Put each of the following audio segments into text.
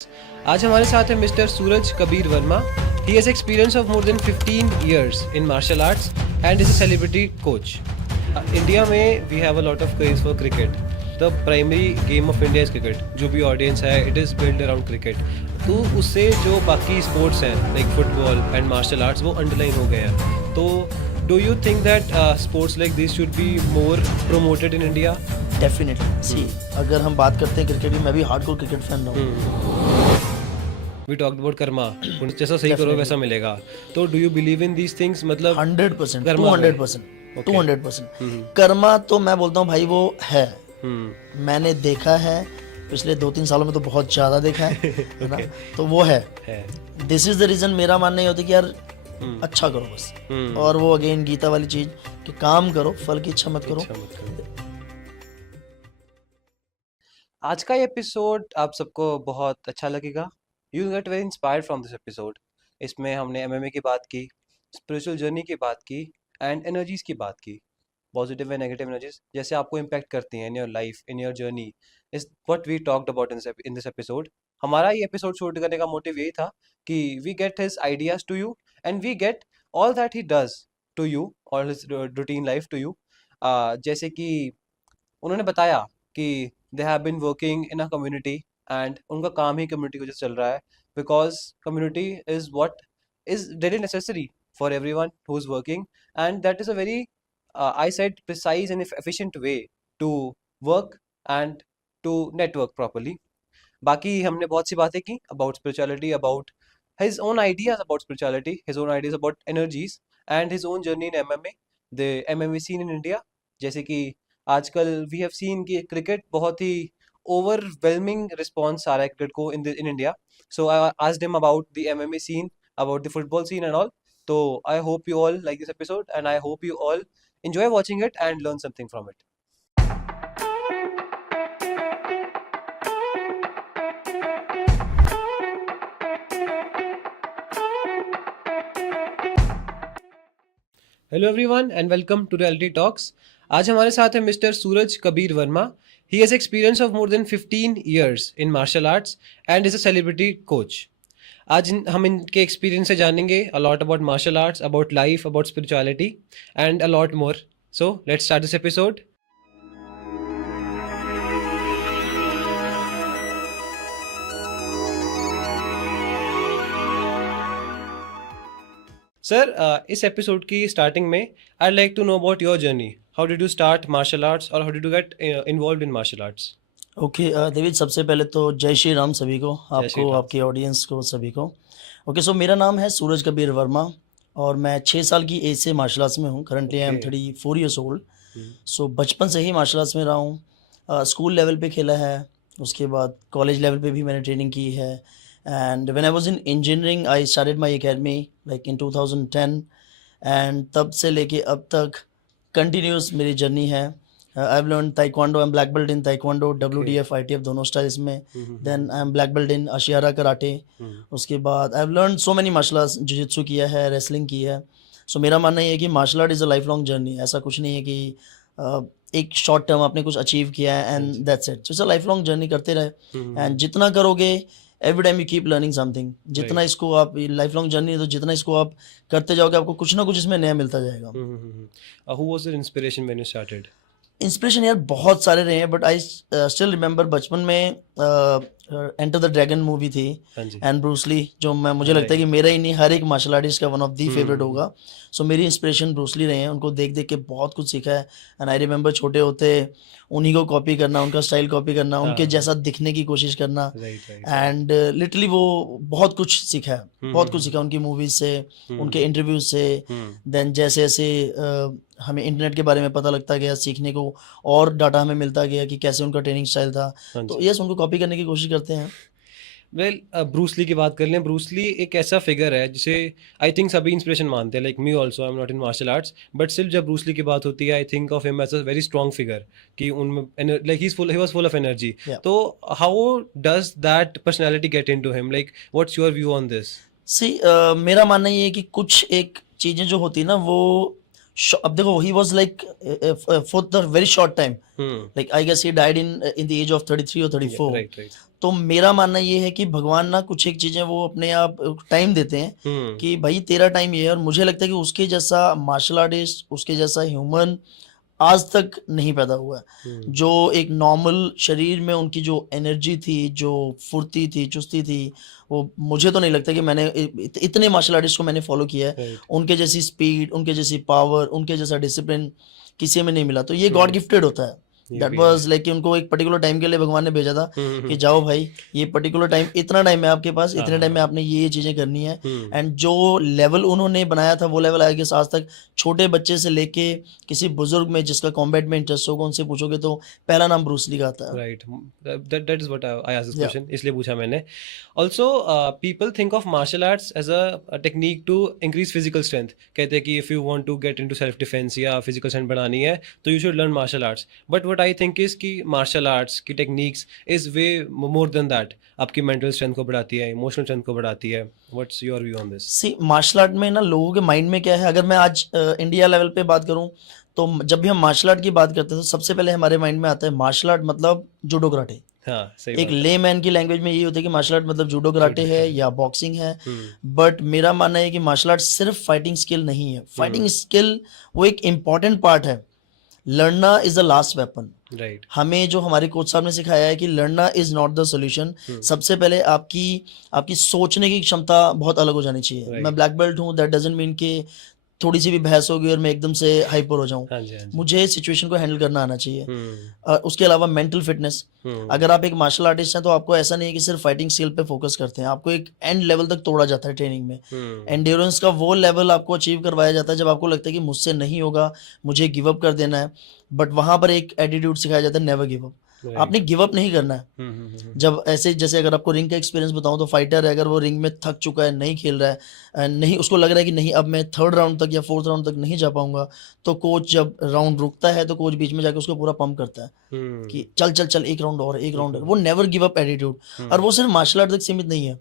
आज हमारे साथ है mister Suraj Kabir Verma. He has experience of more than 15 years in martial arts and is a celebrity coach. India में we have a lot of craze for cricket. The primary game of India is cricket. जो भी audience है, it is built around cricket. तो उससे जो बाकी sports हैं like football and martial arts वो underline हो गए हैं. तो do you think that sports like this should be more promoted in India? Definitely see अगर हम बात करते हैं क्रिकेट की, मैं भी हार्डकोर क्रिकेट फैन रहा हूँ. We talked about Karma. जैसा सही करो वैसा मिलेगा. तो do you believe in these things? मतलब 100%, कर्मा 200%, 200%. कर्मा तो मैं बोलता हूँ भाई वो है. मैंने देखा है पिछले 2-3 सालों में, तो बहुत ज्यादा देखा है ना. तो वो है. This is the reason. मेरा मानना ये होता है कि यार अच्छा करो बस. और वो अगेन गीता वाली चीज कि काम करो, फल की इच्छा मत करो. आज का ये एपिसोड आप सबको बहुत अच्छा लगेगा. You get very inspired from this episode. इसमें हमने एमएमए की बात की, स्पिरिचुअल जर्नी की बात की एंड एनर्जीज की बात की. पॉजिटिव एंड नेगेटिव एनर्जीज जैसे आपको इम्पैक्ट करती हैं in your life, in your journey, is what we talked about in this episode. हमारा ये एपिसोड शूट करने का मोटिव यही था कि we get his ideas to you and we get all that he does to you, all his routine life to you. जैसे कि उन्होंने बताया कि they have been working in a community and उनका काम ही कम्युनिटी की वजह से चल रहा है, because community is what is daily necessary for everyone who is working, and that is a very I said precise and efficient way to work and to network properly. बाकी हमने बहुत सी बातें की about spirituality, about his own ideas about spirituality, his own ideas about energies and his own journey in MMA, the MMA scene in India. जैसे कि आजकल we have seen कि क्रिकेट बहुत ही ओवरवेलमिंग रिस्पॉन्स आ रहा है क्रिकेट को in India. So I asked him about the MMA scene, about the football scene and all. तो I hope you all like this episode and I hope you all enjoy watching it and learn something from it. Hello everyone and welcome to reality talks. आज हमारे साथ है mister Suraj Kabir Verma. He has experience of more than 15 years in martial arts and is a celebrity coach. आज हम इनके experience से जानेंगे a lot about martial arts, about life, about spirituality and a lot more. So let's start this episode. Sir, इस episode की starting में I like to know about your journey. How did you start martial arts और how did you get involved in martial arts? Okay देविद, सबसे पहले तो जय श्री राम सभी को, जय श्री आपको, राम. आपकी ऑडियंस को, सभी को. ओके सो मेरा नाम है सूरज कबीर वर्मा और मैं 6 साल की एज से मार्शल आर्ट्स में हूँ. Currently I am 34 years old. So बचपन से ही मार्शल आर्ट्स में रहा हूँ. स्कूल लेवल पे खेला है, उसके बाद कॉलेज लेवल पे भी मैंने ट्रेनिंग की है. And when I was in engineering I started my academy like in 2010. And तब से लेके अब तक कंटिन्यूस मेरी जर्नी है. I have learn taekwondo. I am black belt in taekwondo, WDF, ITF दोनों स्टाइल्स में. Then I am black belt in Ashihara karate. उसके बाद I have learn so many martial arts. Jujitsu किया है, wrestling की है. सो मेरा मानना ये है कि martial art is a life long journey. ऐसा कुछ नहीं है कि एक शॉर्ट टर्म आपने कुछ अचीव किया है and that's it. So it's a life long journey. करते रहे एंड जितना करोगे every time you keep learning something. जितना इसको आप, लाइफ लॉन्ग जर्नी है तो जितना इसको आप करते जाओगे आपको कुछ ना कुछ इसमें नया मिलता जाएगा. Who was your inspiration when you started? Inspiration यार बहुत सारे रहे हैं, बट आई स्टिल रिमेंबर बचपन में एंटर द ड्रैगन मूवी थी एंड ब्रूस ली, जो मुझे लगता है कि मेरा ही नहीं हर एक मार्शल आर्टिस्ट का वन ऑफ दी फेवरेट होगा. सो मेरी इंस्पिरेशन ब्रूस ली रहे हैं. उनको देख देख के बहुत कुछ सीखा है. एंड आई रिमेंबर छोटे होते उन्हीं को कॉपी करना, उनका स्टाइल कॉपी करना, उनके जैसा दिखने की कोशिश करना. एंड लिटरली वो बहुत कुछ सीखा है, बहुत कुछ सीखा उनकी मूवीज से, उनके इंटरव्यूज से. देन जैसे जैसे हमें इंटरनेट के बारे में पता लगता गया, सीखने को और डाटा हमें मिलता गया कि कैसे उनका ट्रेनिंग स्टाइल था. तो यस, उनको कॉपी करने की कोशिश करते हैं. वेल, ब्रूस ली की बात कर लें. ब्रूस ली एक ऐसा फिगर है जिसे आई थिंक सभी इंस्पिरेशन मानते हैं. Like me also, I am not in martial arts, but still जब ब्रूस ली की बात होती है I think of him as a very strong figure कि उनमें like he was full of energy. तो how does that personality get into him? Like what's your view on this? See मेरा मानना ये है कि कुछ एक चीज़ें जो होती है ना वो अब देखो, he was like for the very short time, like I guess he died in the age of 33 और 34। Right right. तो मेरा मानना ये है कि भगवान ना कुछ एक चीजें वो अपने आप टाइम देते हैं कि भाई तेरा टाइम ये है, और मुझे लगता है कि उसके जैसा मार्शल आर्टिस्ट, उसके जैसा ह्यूमन आज तक नहीं पैदा हुआ है। जो एक नॉर्मल शरीर में उनकी जो एनर्जी थी, जो फुर्ती थी, चुस्ती थी, वो मुझे तो नहीं लगता कि मैंने इतने मार्शल आर्टिस्ट को मैंने फॉलो किया है, राइट। उनके जैसी स्पीड, उनके जैसी पावर, उनके जैसा डिसिप्लिन किसी में नहीं मिला। तो ये गॉड गिफ्टेड होता है। ये दैट भी वाज लाइक कि उनको एक पर्टिकुलर टाइम के लिए भगवान ने भेजा था कि जाओ भाई, ये पर्टिकुलर टाइम, इतना टाइम है आपके पास, इतने टाइम में आपने ये चीजें करनी है। एंड जो लेवल उन्होंने बनाया था वो लेवल आगे आज तक छोटे बच्चे से लेके किसी बुजुर्ग में जिसका कॉम्बैट में इंटरेस्ट होगा उनसे पूछोगे तो पहला नाम ब्रूस ली का आता है। Right. That is what I asked this या क्वेश्चन, इसलिए पूछा मैंने। Also people think of martial arts as a technique to increase physical strength. कहते हैं कि if you want to get into self defence या फिजिकल स्ट्रेंथ बढ़ानी है तो you should learn martial arts. But what I think is कि martial arts की techniques is way more than that. आपकी मेंटल स्ट्रेंथ को बढ़ाती है, इमोशनल स्ट्रेंथ को बढ़ाती है। What's your view on this? See martial art में ना लोगों के माइंड में क्या है, अगर मैं आज इंडिया लेवल पे बात करूं तो जब भी हम मार्शल आर्ट की बात करते हैं तो सबसे पहले हमारे माइंड में आता है मार्शल आर्ट मतलब जूडो कराटे। हाँ, सही एक बात है। ले मैन की लैंग्वेज में ये होता है कि मार्शल आर्ट मतलब जूडो कराटे जूडो है कराटे। या बॉक्सिंग है। हम्म बट मेरा मानना है कि मार्शल आर्ट सिर्फ फाइटिंग स्किल नहीं है। फाइटिंग स्किल वो एक इम्पॉर्टेंट पार्ट है, लड़ना is the last weapon. Right. हमें जो हमारे कोच साहब ने सिखाया है कि लड़ना इज नॉट द सोल्यूशन। सबसे पहले आपकी आपकी सोचने की क्षमता बहुत अलग हो जानी चाहिए। मैं राइट। ब्लैक बेल्ट हूँ, दैट डजंट मीन कि थोड़ी सी भी बहस होगी और मैं एकदम से हाइपर हो जाऊं। हाँ जी, हाँ जी। मुझे सिचुएशन को हैंडल करना आना चाहिए। हम्म उसके अलावा मेंटल फिटनेस। हम्म अगर आप एक मार्शल आर्टिस्ट हैं तो आपको ऐसा नहीं है कि सिर्फ फाइटिंग स्किल पे फोकस करते हैं, आपको एक एंड लेवल तक तोड़ा जाता है ट्रेनिंग में। हम्म एंड्योरेंस का वो लेवल आपको अचीव करवाया जाता है जब आपको लगता है कि मुझसे नहीं होगा, मुझे गिव अप कर देना है। बट वहां पर एक एटीट्यूड सिखाया जाता है, नेवर गिव अप। आपने राइट। गिव अप नहीं करना है। जब ऐसे जैसे अगर आपको रिंग का एक्सपीरियंस बताऊं तो फाइटर है, अगर वो रिंग में थक चुका है, नहीं खेल रहा है, नहीं, उसको लग रहा है कि नहीं अब मैं थर्ड राउंड तक या फोर्थ राउंड तक नहीं जा पाऊंगा, तो कोच जब राउंड रुकता है तो कोच बीच में जाके उसको पूरा पंप करता है कि चल चल चल, एक राउंड और, एक राउंड और। वो नेवर गिव अप एटीट्यूड। और वो सिर्फ मार्शल आर्ट तक सीमित नहीं है,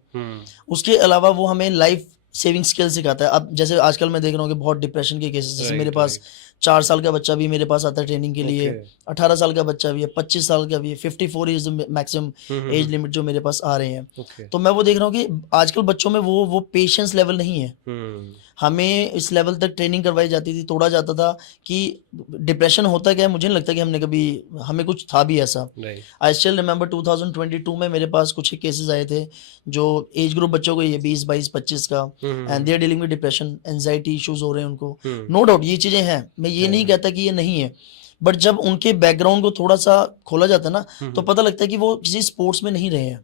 उसके अलावा वो हमें लाइफ सेविंग स्किल सिखाता है। अब जैसे आजकल मैं देख रहा हूँ कि बहुत डिप्रेशन के केसेस, जैसे मेरे राइट पास राइट। 4 साल का बच्चा भी मेरे पास आता है ट्रेनिंग के लिए, ओके। 18 साल का बच्चा भी है, 25 साल का भी है, 54 इज मैक्सिमम एज लिमिट जो मेरे पास आ रहे हैं। ओके। तो मैं वो देख रहा हूँ कि आजकल बच्चों में वो पेशेंस लेवल नहीं है। हमें इस लेवल तक ट्रेनिंग करवाई जाती थी, तोड़ा जाता था कि डिप्रेशन होता क्या है मुझे नहीं लगता कि हमने कभी, हमें कुछ था भी ऐसा। राइट। आई स्टिल रिमेंबर 2022 में मेरे पास कुछ ही केसेस आए थे जो एज ग्रुप बच्चों को, ये 20 22 25 का, and they are dealing with depression, anxiety issues हो रहे हैं उनको। नो डाउट ये चीजें हैं, मैं ये नहीं कहता कि ये नहीं है, बट जब उनके बैकग्राउंड को थोड़ा सा खोला जाता है ना तो पता लगता है कि वो किसी स्पोर्ट्स में नहीं रहे हैं।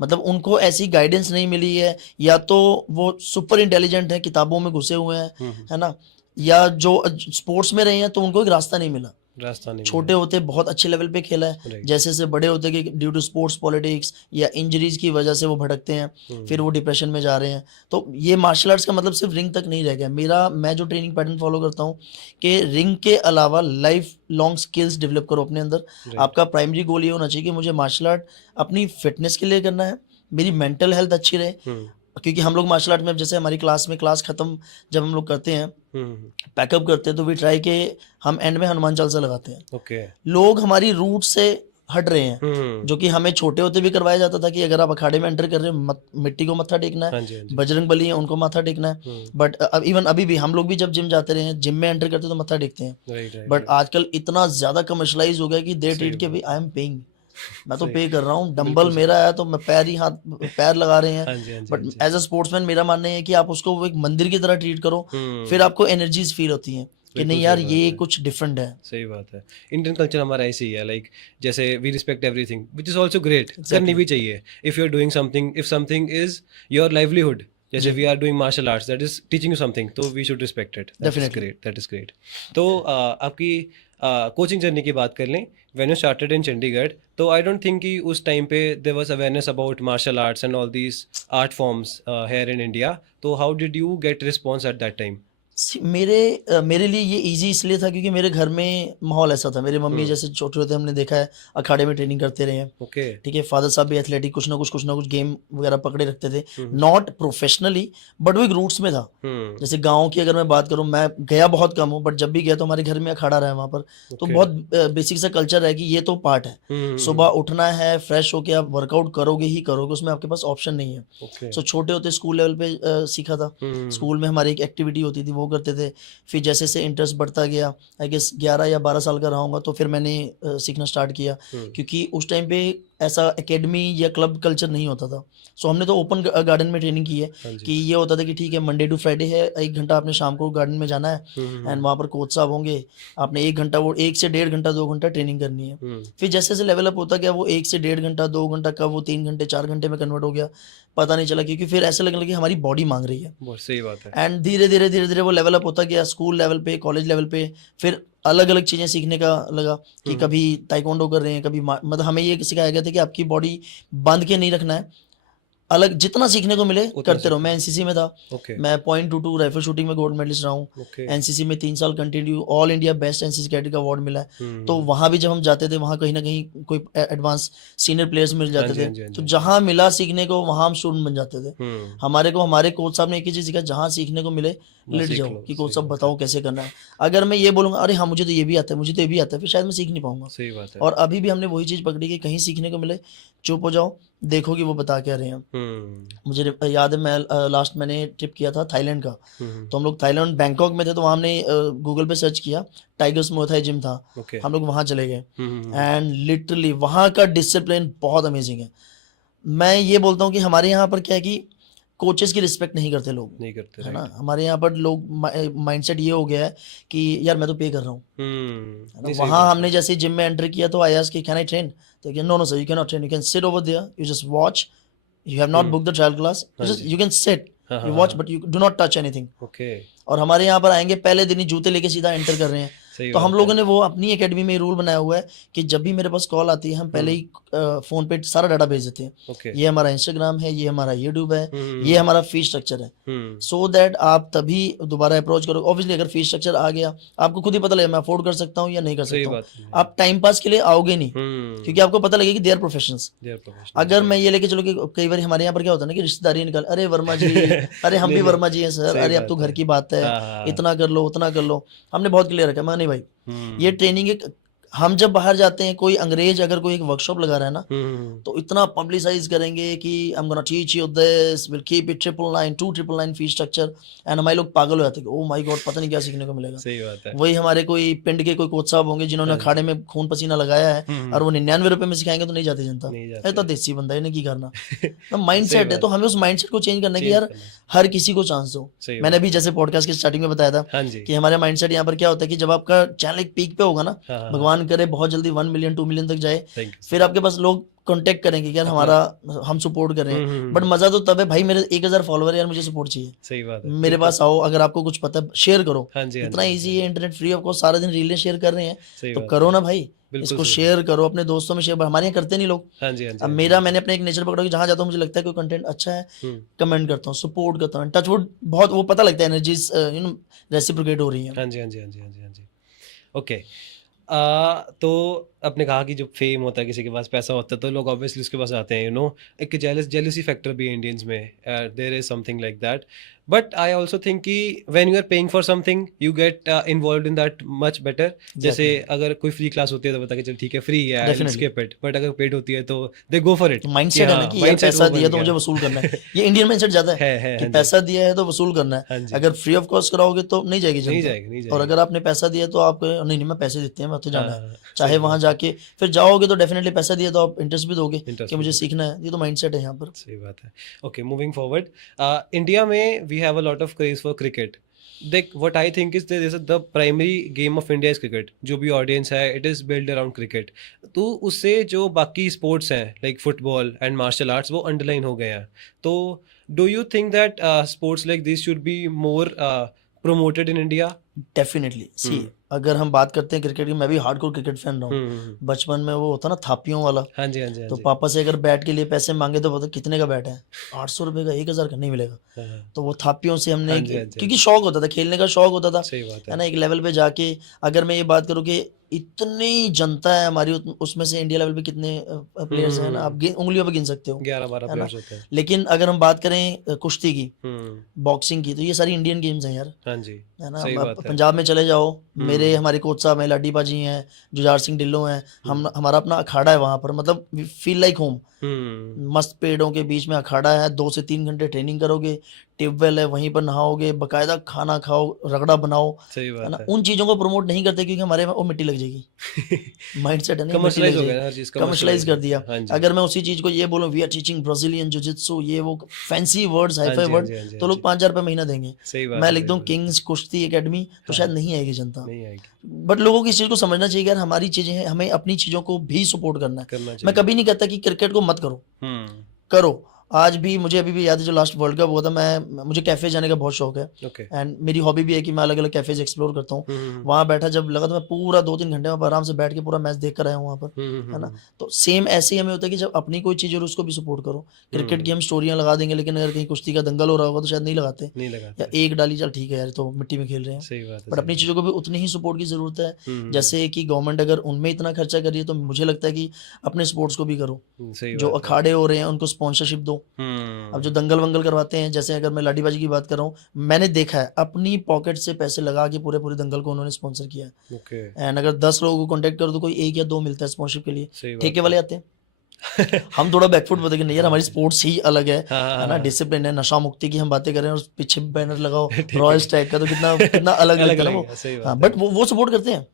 मतलब उनको ऐसी गाइडेंस नहीं मिली है, या तो वो सुपर इंटेलिजेंट है, किताबों में घुसे हुए हैं, है ना, या जो स्पोर्ट्स में रहे हैं तो उनको एक रास्ता नहीं मिला। रास्ता नहीं छोटे होते बहुत अच्छे लेवल पे खेला है, राइट। जैसे जैसे बड़े होते कि ड्यू टू स्पोर्ट्स पॉलिटिक्स या इंजरीज की वजह से वो भटकते हैं, फिर वो डिप्रेशन में जा रहे हैं। तो ये मार्शल आर्ट्स का मतलब सिर्फ रिंग तक नहीं रह गया। मैं जो ट्रेनिंग पैटर्न फॉलो करता हूँ कि रिंग के अलावा लाइफ लॉन्ग स्किल्स डेवलप करो अपने अंदर। राइट। आपका प्राइमरी गोल ये होना चाहिए कि मुझे मार्शल आर्ट अपनी फिटनेस के लिए करना है, मेरी मेंटल हेल्थ अच्छी रहे। क्योंकि हम लोग मार्शल आर्ट में जैसे हमारी क्लास खत्म जब हम लोग करते हैं, पैकअप करते हैं, तो वी ट्राई के हम एंड में हनुमान चालीसा लगाते हैं। ओके। लोग हमारी रूट से हट रहे हैं, जो कि हमें छोटे होते भी करवाया जाता था कि अगर आप अखाड़े में एंटर कर रहे हैं मिट्टी को मत्था टेकना हाँ है, जी, हाँ जी। बजरंग बली है उनको मत्था टेकना है। बट अब इवन अभी भी हम लोग भी जब जिम जाते रहे हैं, जिम में एंटर करते तो मत्था टेकते हैं। Right right. बट आजकल इतना ज्यादा कमर्शलाइज हो गया कि दे सही ट्रीट के बात भाई आई एम पेइंग, मैं तो सही। पे कर रहा हूँ, डंबल बिल्कुल सही। मेरा है तो मैं पैर लगा रहे हैं। हाँ जी, हाँ जी, बट हाँ जी। एज अ स्पोर्ट्समैन मेरा मानना है कि आप उसको वो एक मंदिर की तरह ट्रीट करो, फिर आपको एनर्जीज फील होती हैं कि बिल्कुल नहीं यार सही बात ये है। कुछ डिफरेंट है। सही बात है। इंडियन कल्चर हमारा ऐसे ही है, लाइक जैसे we respect everything which is also great, करनी Exactly. भी चाहिए। If you are doing something, if something is your livelihood, जैसे जी। We are doing martial arts that is teaching you something, तो we should respect it. That is Definitely. Great, that is great. तो आपकी coaching journey की बात कर लें। When you started in Chandigarh, तो आई डोंट थिंक कि उस टाइम पे there was awareness about martial arts and all these art forms here in India. तो how did you get response at that time? मेरे लिए ये इजी इसलिए था क्योंकि मेरे घर में माहौल ऐसा था। मेरे मम्मी जैसे छोटे होते हमने देखा है अखाड़े में ट्रेनिंग करते रहे हैं। ओके। ठीक है, फादर साहब भी एथलेटिक कुछ ना कुछ गेम वगैरह पकड़े रखते थे, नॉट प्रोफेशनली बट वो एक रूट्स में था। जैसे गांव की अगर मैं बात करूं, मैं गया बहुत कम हूं बट जब भी गया तो हमारे घर में अखाड़ा रहा है वहां पर। तो ओके। बहुत बेसिक सा कल्चर है कि ये तो पार्ट है। सुबह उठना है, फ्रेश होके आप वर्कआउट करोगे ही करोगे, उसमें आपके पास ऑप्शन नहीं है। ओके। सो छोटे होते स्कूल लेवल पे सीखा था। स्कूल में हमारी एक एक्टिविटी होती थी वो करते थे। फिर जैसे जैसे इंटरेस्ट बढ़ता गया, आई गेस 11 या 12 साल का रहा तो फिर मैंने सीखना स्टार्ट किया, क्योंकि उस टाइम पे ऐसा एकेडमी या क्लब कल्चर नहीं होता था। सो हमने तो ओपन गार्डन में ट्रेनिंग की है। कि ये होता था कि ठीक है मंडे टू फ्राइडे है, 1 घंटा आपने शाम को गार्डन में जाना है एंड वहाँ पर कोच साहब होंगे, आपने 1 घंटा, वो 1 से 1.5 घंटा 2 घंटा ट्रेनिंग करनी है। फिर जैसे जैसे लेवल अप होता गया वो 1 से 1.5 घंटा 2 घंटा का वो 3 घंटे 4 घंटे में कन्वर्ट हो गया, पता नहीं चला, क्योंकि फिर ऐसा लगने लगा कि हमारी बॉडी मांग रही है। बहुत सही बात है। एंड धीरे धीरे वो लेवल अप होता गया, स्कूल लेवल पे, कॉलेज लेवल पे। फिर अलग अलग चीज़ें सीखने का लगा कि कभी ताइक्वांडो कर रहे हैं, कभी मतलब हमें ये सिखाया गया था कि आपकी बॉडी बांध के नहीं रखना है, अलग जितना सीखने को मिले करते रहो। मैं एनसीसी में था, ओके। मैं .22 राइफल शूटिंग में गोल्ड मेडलिस्ट रहा हूँ। ओके। एनसीसी में 3 साल continue all India best NCC cadet का अवार्ड मिला है। तो वहाँ भी जब हम जाते थे, वहाँ कहीं ना कहीं कोई एडवांस सीनियर प्लेयर्स मिल हाँ जाते जी, थे। हाँ जी, हाँ तो जी। जहाँ मिला सीखने को वहाँ हम स्टूडेंट बन जाते थे। हम्म। हमारे को हमारे कोच साहब ने एक ही चीज़ सिखाया, जहाँ सीखने को मिले वहाँ लेट सीख जाओ लो, कि सही कोच साहब बात है। बताओ कैसे करना है। अगर मैं ये बोलूँगा अरे हाँ मुझे तो ये भी आता है, मुझे तो ये भी आता है, फिर शायद मैं सीख नहीं पाऊंगा। सही बात है। और अभी भी हमने वही चीज़ पकड़ी कि कहीं सीखने को मिले, चुप हो जाओ, देखो कि वो बता क्या रहे हैं। मुझे याद है, मैं लास्ट मैंने ट्रिप किया था थाईलैंड का। तो हम लोग थाईलैंड बैंकॉक में थे, तो वहाँ हमने गूगल पे सर्च किया, टाइगर्स मोथाई जिम था, ओके। हम लोग वहाँ चले गए। एंड लिटरली वहाँ का डिसिप्लिन बहुत अमेजिंग है। मैं ये बोलता हूँ कि हमारे यहाँ पर क्या है कि कोचेस की रिस्पेक्ट नहीं करते लोग, नहीं करते, है ना। राइट। हमारे यहाँ पर लोग माइंडसेट ये हो गया है कि यार मैं तो पे कर रहा हूँ, है ना। नहीं, सही वहाँ बात है। हमने जैसे जिम में एंटर किया तो आई आस्क्ड कि कैन आई ट्रेन, तो no no sir you can not train, you can sit over there, you just watch, you have not book the trial class, हाँ जस्ट जी। यू कैन सिट, हाँ, you हाँ, watch हाँ। But you do not touch anything. Okay. और हमारे यहाँ पर आएंगे पहले दिन ही जूते लेके सीधा एंटर कर रहे हैं। सही तो हम बात लोगों है। ने वो अपनी एकेडमी में रूल बनाया हुआ है कि जब भी मेरे पास कॉल आती है हम पहले ही फोन पे सारा डाटा भेज देते हैं। ओके। ये हमारा इंस्टाग्राम है, ये हमारा यूट्यूब है, हम्म। ये हमारा फीस स्ट्रक्चर है, सो दैट आप तभी दोबारा अप्रोच करो। ऑब्वियसली अगर फीस स्ट्रक्चर आ गया आपको खुद ही पता लगेगा मैं अफोर्ड कर सकता हूँ या नहीं कर सही सकता हूँ। बात है। आप टाइम पास के लिए आओगे नहीं, क्योंकि आपको पता लगेगा कि they are professionals. They are professional, अगर मैं राइट। ये लेके चलो कि कई बार हमारे यहाँ पर क्या होता है ना कि रिश्तेदारी निकाल, अरे वर्मा जी, अरे हम नहीं, भी नहीं, वर्मा जी हैं सर, सही अरे अब तो बात घर है। की बात है, हाँ, हाँ। इतना कर लो उतना कर लो। हमने बहुत क्लियर रखा है, मैं नहीं भाई, ये हम्म। ट्रेनिंग एक, हम जब बाहर जाते हैं, कोई अंग्रेज अगर कोई एक वर्कशॉप लगा रहा है ना, तो इतना पब्लिसाइज करेंगे कि I am gonna teach you this, will keep it 999 299 fees structure. And हमारे लोग पागल हो जाते हैं, ओ माय गॉड पता नहीं क्या सीखने को मिलेगा। सही बात है। वही हमारे कोई पिंड के कोई कोच साहब होंगे जिन्होंने हाँ अखाड़े जी। में खून पसीना लगाया है, और वो 99 रुपए में सिखाएंगे तो नहीं जाती जनता, नहीं अरे तो जाते। देसी बंदा है, इन्हें की करना। तो सही माइंडसेट है, तो बात। हमें उस माइंडसेट को चेंज करना है कि चेंज यार करना चाहिए। हर किसी को चांस दो। सही मैंने बात भी है। जैसे पॉडकास्ट की स्टार्टिंग में बताया था हाँ जी। कि हमारे माइंडसेट यहाँ पर क्या होता है कि जब आपका चैनल एक पीक पे होगा ना, हाँ, हाँ, हाँ। भगवान करे बहुत जल्दी 1 मिलियन 2 मिलियन तक जाए, थैंक यू। फिर आपके पास लोग कांटेक्ट करेंगे कि यार अपना। हमारा हम सपोर्ट कर रहे हैं। बट मजा तो तब है भाई, मेरे 1000 फॉलोअर यार, मुझे सपोर्ट चाहिए, सही बात है, मेरे बिल्कुल। पास आओ, अगर आपको कुछ पता है शेयर करो। हाँ जी, हाँ इतना जी, हाँ इजी जी। है, इंटरनेट फ्री ऑफ कॉस्ट, सारा दिन रीलें शेयर कर रहे हैं, सही तो बात करो है। ना भाई, बिल्कुल इसको सही बात शेयर करो, अपने दोस्तों में शेयर। हमारे यहाँ करते नहीं लोग। है। हाँ जी, हाँ जी, अब हाँ जी, मेरा, हाँ जी। मैंने अपने एक नेचर पकड़ा कि जहाँ जाता हूँ मुझे लगता है कोई कंटेंट अच्छा है, हम्म। कमेंट करता हूँ, सपोर्ट करता हूँ, टचवुड बहुत वो पता लगता है एनर्जीज रेसिप्रोकेट हो रही है। हाँ जी, हाँ जी, हाँ जी, हाँ जी, हाँ जी। ओके। तो आपने कहा कि जब फेम होता है, किसी के पास पैसा होता है, तो लोग ऑब्वियसली उसके पास आते हैं, एक जेलसी फैक्टर भी है इंडियंस में, there is something like that. But I also think कि when you are paying for something you get involve in that much better. जैसे एग्जैक्टली, अगर कोई फ्री क्लास होती है तो बता के चल ठीक है, फ्री है, I will definitely. Skip it. But अगर पेड होती है तो दे गो फॉर इट, कि माइंडसेट है ना हाँ, कि यार माइंडसेट पैसा वो दिया बन तो मुझे गया। वसूल करना है। ये इंडियन माइंडसेट ज्यादा है है, कि हाँ जी। पैसा दिया है तो वसूल करना है। हाँ जी। अगर फ्री ऑफ कॉस्ट कराओगे तो नहीं जाएगी नहीं जनता। जाएगी, नहीं और जाएगी। अगर आपने पैसा दिया तो आप नहीं नहीं मैं पैसे देते हैं, मैं तो जाना है, हाँ, चाहे सही वहां बात है। जाके फिर जाओगे तो डेफिनेटली पैसा दिया तो आप इंटरेस्ट भी दोगे कि इंटरेस्ट भी मुझे दोगे। सीखना है। ये तो माइंडसेट है यहाँ पर। सही बात है। ओके, मूविंग फॉरवर्ड, इंडिया में we have a lot of craze for cricket. देख, what I think is the primary game of India is cricket. जो भी ऑडियंस है, it is build around cricket. तो उससे जो बाकी स्पोर्ट्स हैं like football and martial arts, वो अंडरलाइन हो गए हैं। तो do you think that sports like this should be more promoted in India? Definitely सी, हम्म अगर हम बात करते हैं क्रिकेट की, मैं भी हार्डकोर क्रिकेट फैन रहा हूँ। बचपन में वो होता ना थापियों वाला, हाँ जी, हाँ जी, हाँ तो जी। पापा से अगर बैट के लिए पैसे मांगे तो बोलते कितने का बैट है, 800 रुपये का, 1000 का नहीं मिलेगा। हाँ हाँ तो वो थापियों से हमने हाँ जी, हाँ जी, हाँ क्योंकि जी। शौक होता था, खेलने का शौक होता था, सही बात है है। ना, एक लेवल पे जाके। अगर मैं ये बात करूँ कि इतनी जनता है हमारी, उसमें से इंडिया लेवल पे कितने प्लेयर्स हैं ना, आप उंगलियों पे गिन सकते हो, 11-12 है ना। प्लेयर्स होते हैं। लेकिन अगर हम बात करें कुश्ती की, हम्म बॉक्सिंग की, तो ये सारी इंडियन गेम्स हैं यार, हाँ जी, है ना। सही अब बात है। पंजाब में चले जाओ, मेरे हम्म हमारे कोच साहब हैं, लाडी बाजी हैं, जुझार सिंह ढिल्लों हैं, हम हम्म हमारा अपना अखाड़ा है वहाँ पर, मतलब फील लाइक होम। हम्म मस्त पेड़ों के बीच में अखाड़ा है, 2 से 3 घंटे ट्रेनिंग करोगे, ट्यूबवेल है वहीं पर नहाओगे, बकायदा खाना खाओ, रगड़ा बनाओ, सही है बात ना। है। उन चीज़ों को प्रमोट नहीं करते क्योंकि हमारे में वो मिट्टी लग जाएगी, माइंड सेट है नहीं, मिट्टी लग कमर्शलाइज हो जाएगी, गया ना, हर चीज कमर्शलाइज कमर्शलाइज कर हो दिया। गया। हाँ जी, अगर मैं उसी चीज़ को ये बोलूँ, we are teaching Brazilian jujitsu, ये वो फैंसी वर्ड्स, हाँ हाईफाई जी, हाँ वर्ड, जी, हाँ जी, हाँ तो लोग जी। 5,000 रुपये महीना देंगे। सही बात मैं है, लिख सही दूँ बात है। किंग्स कुश्ती एकेडमी, तो शायद हाँ, नहीं आएगी जनता। नहीं आएगी। बट लोगों को इस चीज़ को समझना चाहिए कि यार हमारी चीज़ें हैं, हमें अपनी चीज़ों को भी सपोर्ट करना है। करना मैं चाहिए। कभी नहीं कहता कि क्रिकेट को मत करो, हम्म करो। आज भी मुझे अभी भी याद है, जो लास्ट वर्ल्ड कप हुआ था, मैं मुझे कैफ़े जाने का बहुत शौक है, ओके। एंड मेरी हॉबी भी है कि मैं अलग अलग कैफ़ेज एक्सप्लोर करता हूँ। हम्म वहाँ बैठा जब लगा तो मैं पूरा 2-3 घंटे वहाँ पर आराम से बैठ के पूरा मैच देख कर आया हूँ वहाँ पर, है ना। हम्म तो सेम ऐसे ही हमें होता है कि जब अपनी कोई चीज़ हो उसको भी सपोर्ट करो। क्रिकेट की हम्म हम स्टोरियाँ लगा देंगे, लेकिन अगर कहीं कुश्ती का दंगल हो रहा होगा तो शायद नहीं लगाते, नहीं या लगाते। एक डाली, चल ठीक है यार, ये तो मिट्टी में खेल रहे हैं। सही बात है, बट सही अपनी बात चीज़ों को भी उतनी ही सपोर्ट की ज़रूरत है, हम्म जैसे कि गवर्नमेंट अगर उनमें इतना खर्चा कर रही है, तो मुझे लगता है कि अपने स्पोर्ट्स को भी करो। सही जो बात है। अखाड़े हो रहे हैं उनको स्पॉन्सरशिप दो। अब जो हम्म दंगल वंगल करवाते हैं, जैसे अगर मैं लाठीबाजी की बात कर रहा हूँ, मैंने देखा है अपनी पॉकेट से पैसे लगा के पूरे पूरे दंगल को उन्होंने स्पॉन्सर किया ओके। है। एंड अगर 10 लोगों को कांटेक्ट करो तो कोई 1 या 2 मिलता है स्पॉन्सरशिप के लिए। सही ठेके बात है। वाले आते हैं, हम थोड़ा बैकफुट बताते कि नहीं यार, हाँ हमारी स्पोर्ट्स ही अलग हाँ है ना, हाँ डिसिप्लिन है, नशा मुक्ति की हम बातें करें और पीछे बैनर लगाओ हाँ। ठीक रॉयल है। स्टैग का, तो कितना कितना अलग अलग लगता है ना वो। लगेगा, सही हाँ, बात है। बट वो सपोर्ट करते हैं,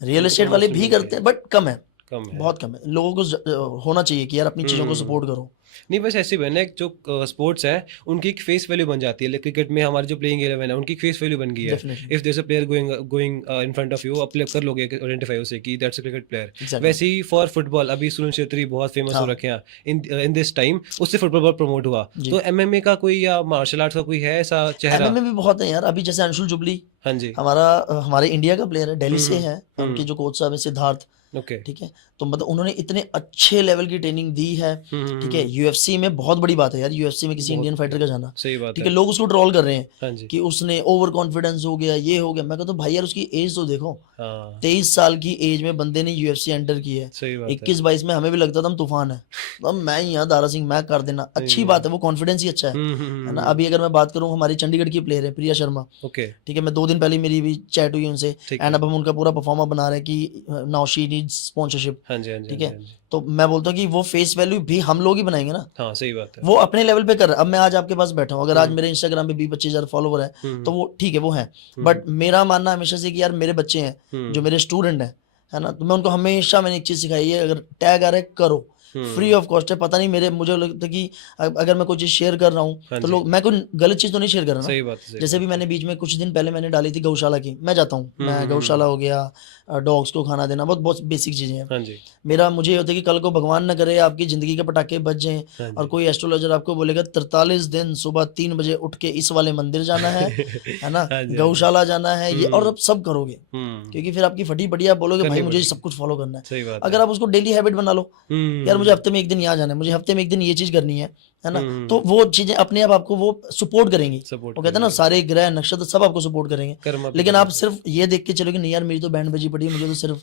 रियल उनको एस्टेट वाले प्रमोशन भी मिलती करते है। हैं, बट कम है, कम है। बहुत कम है। लोगों को होना चाहिए कि यार अपनी चीज़ों को सपोर्ट हम्म करो। नहीं, बस ऐसे ही बना है, जो स्पोर्ट्स है उनकी एक फेस वैल्यू बन जाती है। लाइक क्रिकेट में हमारे जो प्लेइंग 11 है उनकी फेस वैल्यू बन गई है। Definitely, if there a player going going in front of you, आप कर लोगे आइडेंटिफाई उसे कि that's a cricket player. Exactly, वैसे ही फॉर फुटबॉल अभी सुनील छेत्री बहुत फेमस हो हाँ रखे हैं इन इन दिस टाइम, उससे फुटबॉल बहुत प्रमोट हुआ। जी। तो एमएमए का कोई या मार्शल आर्ट्स का कोई है ऐसा चेहरा? एमएमए भी बहुत है यार, अभी जैसे अंशुल जुबली, हाँ जी। हमारे इंडिया का प्लेयर है, दिल्ली से है, उनके हम्म जो कोच साहब है सिद्धार्थ, ओके। ठीक है। तो मतलब उन्होंने इतने अच्छे लेवल की ट्रेनिंग दी है, ठीक है। हम्म यूएफसी में बहुत बड़ी बात है यार, यूएफसी में किसी बहुत इंडियन फाइटर बढ़िया। का जाना, सही बात ठीक है। है। लोग उसको ट्रोल कर रहे हैं हाँ जी। कि उसने ओवर कॉन्फिडेंस हो गया, ये हो गया। मैं कहता हूँ भाई यार, उसकी एज तो देखो, हाँ 23 साल की एज में बंदे ने यूएफसी एंटर की है। सही बात है। 21-22 में हमें भी लगता था हम तूफान है, तो अब मैं ही यहाँ दारा सिंह, मैं कर देना, नहीं अच्छी नहीं बात नहीं। है, वो कॉन्फिडेंस ही अच्छा है ना। हम्म। अभी अगर मैं बात करूँ, हमारी चंडीगढ़ की प्लेयर है प्रिया शर्मा, ओके। ठीक है। मैं 2 दिन पहले मेरी भी चैट हुई उनसे, ठीक एंड है। अब हम उनका पूरा परफॉर्मा बना रहे हैं कि नाउ शी नीड्स स्पॉन्सरशिप, हाँ जी, हाँ जी, हाँ ठीक जी, है। हाँ जी। तो मैं बोलता हूँ कि वो फेस वैल्यू भी हम लोग ही बनाएंगे ना, हाँ सही बात है। वो अपने लेवल पे कर रहा है। अब मैं आज आपके पास बैठा हूँ, अगर आज हम्म मेरे इंस्टाग्राम पे 20-25 हज़ार फॉलोवर है, तो हम्म वो ठीक है, वो है। हम्म बट मेरा मानना हमेशा से कि यार मेरे बच्चे हैं, जो हम्म मेरे स्टूडेंट हैं, है ना, तो मैं उनको हमेशा, मैंने एक चीज़ सिखाई है, अगर टैग आ रहा है करो, फ्री हम्म ऑफ कॉस्ट है। पता नहीं, मेरे मुझे लगता है कि अगर मैं कोई चीज़ शेयर कर रहा हूँ हाँ तो जी। लोग, मैं कोई गलत चीज़ तो नहीं शेयर कर रहा ना। सही बात है, सही जैसे भी बात है। मैंने बीच में कुछ दिन पहले मैंने डाली थी गौशाला की, मैं जाता हूँ, मैं गौशाला हम्म। हो गया, डॉग्स को खाना देना, बहुत बहुत बेसिक चीज़ें हैं। हाँ जी, मेरा मुझे ये होता है कि कल को भगवान ना करे आपकी ज़िंदगी के पटाखे बज जाएँ, हाँ और जी। कोई एस्ट्रोलॉजर आपको बोलेगा 43 दिन सुबह 3 बजे उठ के इस वाले मंदिर जाना है ना, हाँ जी, हाँ जी। गौशाला जाना है, ये, और हम्म आप सब करोगे, हम्म क्योंकि फिर आपकी फटी पड़ी, आप बोलोगे भाई करनी मुझे ये सब पड़ेगी। कुछ फॉलो करना है। सही बात अगर है। आप उसको डेली हैबिट बना लो, यार मुझे हम्म हफ्ते में 1 दिन यहाँ जाना है, मुझे हफ्ते में 1 दिन ये चीज़ करनी है ना, तो हम्म वो चीज़ें अपने आप आपको वो सपोर्ट करेंगी। सपोर्ट वो कहते हैं ना, करेंगे। सारे ग्रह नक्षत्र सब आपको सपोर्ट करेंगे। कर्मा भी लेकिन आप करेंगे। सिर्फ ये देख के चलोगे नहीं यार, मेरी तो बैंड बजी पड़ी है, मुझे तो सिर्फ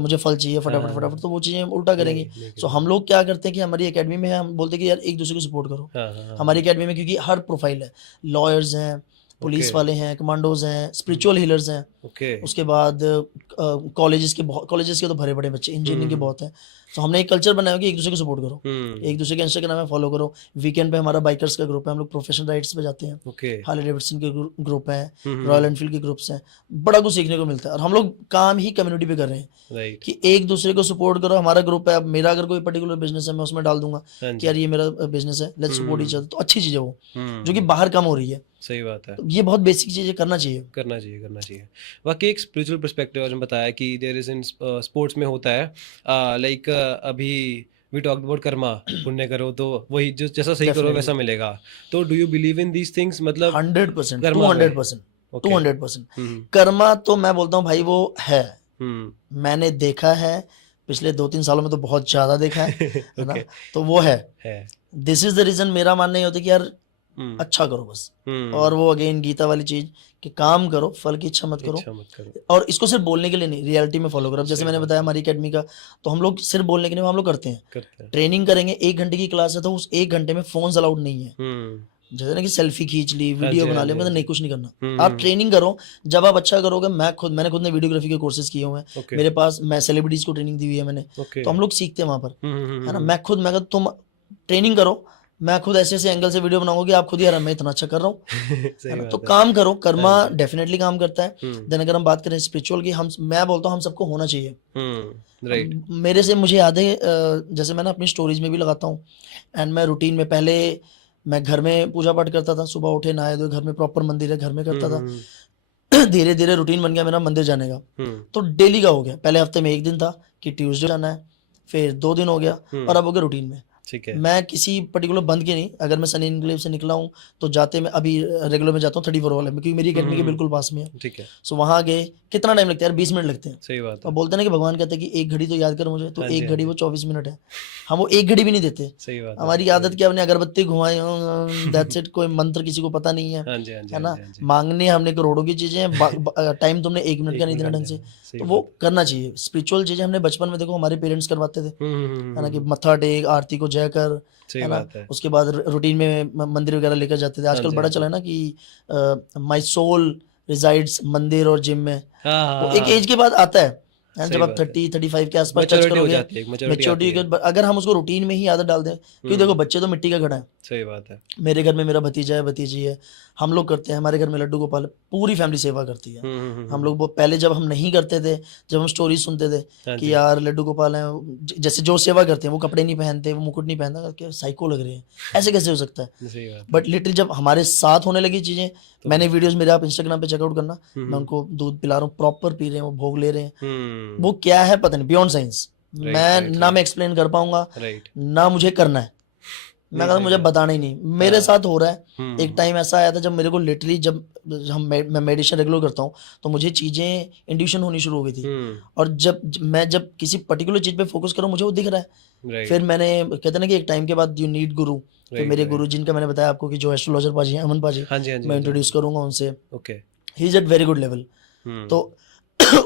मुझे फल चाहिए फटाफट फटाफट, हाँ तो वो चीज़ें उल्टा नहीं करेंगी। नहीं सो हम करेंगे। लोग क्या करते हैं कि हमारी एकेडमी में है, हम बोलते हैं कि यार एक दूसरे को सपोर्ट करो। हाँ हाँ हाँ हमारी हाँ। एकेडमी में क्योंकि हर प्रोफाइल है, लॉयर्स हैं, ओके। पुलिस वाले हैं, कमांडोज हैं, स्पिरिचुअल हीलर्स हैं, ओके। उसके बाद कॉलेजेस के तो भरे पड़े बच्चे, इंजीनियरिंग के हम्म बहुत हैं। तो हमने एक कल्चर बनाया हो कि एक दूसरे को सपोर्ट करो, हम्म एक दूसरे के इंस्टाग्राम में फॉलो करो। वीकेंड पे हमारा बाइकर्स का ग्रुप है, हम लोग प्रोफेशनल राइड्स पे जाते हैं, ओके। हार्ले डेविडसन के ग्रुप हैं, रॉयल हम्म एनफील्ड के ग्रुप्स हैं। बड़ा कुछ सीखने को मिलता है, और हम लोग काम ही कम्युनिटी पे कर रहे हैं राइट। कि एक दूसरे को सपोर्ट करो। हमारा ग्रुप है, अब मेरा अगर कोई पर्टिकुलर बिजनेस है, मैं उसमें डाल दूंगा हाँ कि यार जी। ये मेरा बिजनेस है, let's support each hmm other, तो अच्छी चीज़ है वो, जो कि हम्म बाहर कम हो रही है। सही बात है। तो ये बहुत बेसिक चीज़ें करना चाहिए। करना चाहिए, करना चाहिए। बाकी एक स्पिरिचुअल पर्सपेक्टिव आज हम बताया कि देयर इज इन स्पोर्ट्स में होता है, लाइक अभी वी टॉक्ड अबाउट कर्मा, पुण्य करो तो वही जो जैसा सही करो डेफिनेटली वैसा मिलेगा। तो do you believe in these things, मतलब 100%, टू कर्मा में? 100%, ओके। 200%। हम्म। कर्मा तो मैं बोलता हूँ भाई वो है, हम्म। मैंने देखा है, पिछले 2-3 सालों में तो बहुत ज़्यादा देखा है ना? ओके। तो वो है। है। दिस इज़ द रीज़न मेरा मानना ये होता है कि यार हम्म। अच्छा करो बस। हम्म। और वो अगेन गीता वाली चीज़ कि काम करो, फल की इच्छा मत करो। इच्छा मत करो। और इसको सिर्फ बोलने के लिए नहीं, रियलिटी में फॉलो करो। अब जैसे सही मैंने बात बताया है। हमारी अकेडमी का, तो हम लोग सिर्फ बोलने के लिए हम लोग करते हैं। करते हैं। ट्रेनिंग करेंगे, 1 घंटे की क्लास है तो उस 1 घंटे में फ़ोन्स अलाउड नहीं है। हम्म। जैसे ना कि सेल्फी खींच ली, हाँ वीडियो जी, हाँ बना जी, लिया, हाँ मतलब जी। नहीं, कुछ नहीं करना। आप हम्म। ट्रेनिंग करो, जब आप अच्छा करोगे, मैंने खुद ने वीडियोग्राफी के कोर्सेज़ किए हुए हैं। ओके। मेरे पास मैं सेलिब्रिटीज़ को ट्रेनिंग दी हुई है मैंने, ओके। तो हम लोग सीखते हैं वहाँ पर, है ना? हम्म। मैं कहता तुम ट्रेनिंग करो, मैं खुद ऐसे-ऐसे एंगल से वीडियो बनाऊँगा कि आप खुद ही यार मैं इतना अच्छा कर रहा हूँ, है सही ना? तो बात है। काम करो, हाँ कर्मा जी। डेफ़िनेटली काम करता है। हम्म। देन अगर हम बात करें स्पिरिचुअल की, मैं बोलता हूँ हम सबको होना चाहिए। राइट। मेरे से मुझे याद है जैसे मैं ना अपनी स्टोरीज़ में भी लगाता हूँ, एंड मैं रूटीन में पहले मैं घर में पूजा पाठ करता था, सुबह उठे, नहाए धोए, घर में प्रॉपर मंदिर है, घर में करता था। हम्म। धीरे-धीरे रूटीन बन गया मेरा मंदिर जाने का, हम्म। तो डेली का हो गया। पहले हफ्ते में 1 दिन था कि ट्यूसडे जाना है, फिर 2 दिन हो गया और अब हो गया रूटीन में। ठीक है। मैं किसी पर्टिकुलर बंद के नहीं, अगर मैं सनी एन्क्लेव से निकला हूँ, तो जाते मैं अभी रेगुलर में जाता हूँ 34 वाले में, क्योंकि मेरी अकेडमी के बिल्कुल पास में है। ठीक है। सो वहाँ गए, कितना टाइम लगता है यार, 20 मिनट लगते हैं। सही बात और है। बोलते हैं ना कि भगवान कहते हैं कि 1 घड़ी तो याद कर मुझे, तो हाँ जी, 1 हाँ घड़ी जी। वो 24 मिनट है। हम वो 1 घड़ी भी नहीं देते। सही बात है। हमारी आदत क्या, हमने अगरबत्ती घुमाई, दैट्स इट, कोई मंत्र किसी को पता नहीं है, हाँ जी, हाँ जी, है हाँ ना? जी, हाँ जी। माँगने हमने करोड़ों की चीज़ें हैं, टाइम तुमने 1 मिनट का 1 नहीं मिनट देना का ढंग नहीं से, है, सही तो वो बात है। करना चाहिए। स्पिरिचुअल चीज़ें हमने बचपन में देखो हमारे पेरेंट्स करवाते थे, है ना? कि हुँ। मत्था टेक, आरती को जय कर, सही है ना? बात है। उसके बाद रूटीन में मंदिर वगैरह लेकर जाते थे। हाँ आजकल जी, हाँ बड़ा चला जी। है ना कि माय सोल रिजाइड्स मंदिर और जिम में। हाँ, वो हाँ, एक एज हाँ। के बाद आता है जब सही आप बात है। 30-35 के आसपास टच मैच्योरिटी हो करोगे, जाती है, एक मैच्योरिटी आती मैच्योरिटी है। के, अगर हम उसको रूटीन में ही आदत डाल दें, क्योंकि देखो हुँ। बच्चे तो मिट्टी का घड़ा है। सही बात है। मेरे घर में मेरा भतीजा है, भतीजी है, हम लोग करते हैं, हमारे घर में लड्डू गोपाल है, पूरी फैमिली सेवा करती है। हम हुँ। लोग वो पहले जब हम नहीं करते थे, जब हम स्टोरी सुनते थे हाँ कि जी। यार लड्डू गोपाल हैं, जैसे जो सेवा करते हैं वो कपड़े नहीं पहनते, वो मुकुट नहीं पहनता, करके साइको लग रहे हैं, ऐसे कैसे हो सकता है? सही बात है। बट लिटिल जब हमारे साथ होने लगी चीज़ें, तो मैंने वीडियोस मेरे, आप इंस्टाग्राम पे चेकआउट करना, मैं हुँ। उनको दूध पिला रहा हूँ, प्रॉपर पी रहे हैं, वो भोग ले रहे हैं। हुँ। वो क्या है पता नहीं, बियॉन्ड साइंस। राइट, मैं राइट, ना मैं राइट, एक्सप्लेन कर पाऊंगा, राइट। ना मुझे करना है। मैं नहीं, कहता सही मुझे बात है। बताना ही नहीं, मेरे हाँ। साथ हो रहा है। एक हुँ। टाइम ऐसा आया था जब मेरे को लिटरली, जब मैं मेडिटेशन रेगुलर करता हूँ, तो मुझे चीज़ें इंट्यूशन होनी शुरू हो गई थी। हुँ। और मैं जब किसी पर्टिकुलर चीज़ पे फोकस करूँ, मुझे वो दिख रहा है। फिर राइट, मैंने, कहते हैं ना कि एक टाइम के बाद यू नीड गुरु। फिर राइट, मेरे गुरु राइट। जिनका मैंने बताया आपको कि जो एस्ट्रोलॉजर पाजी हैं, अमन पाजी, हाँ जी, हाँ जी, मैं हाँ जी, हाँ इंट्रोड्यूस जी। करूँगा उनसे। Okay. He is at very good level. हुँ। तो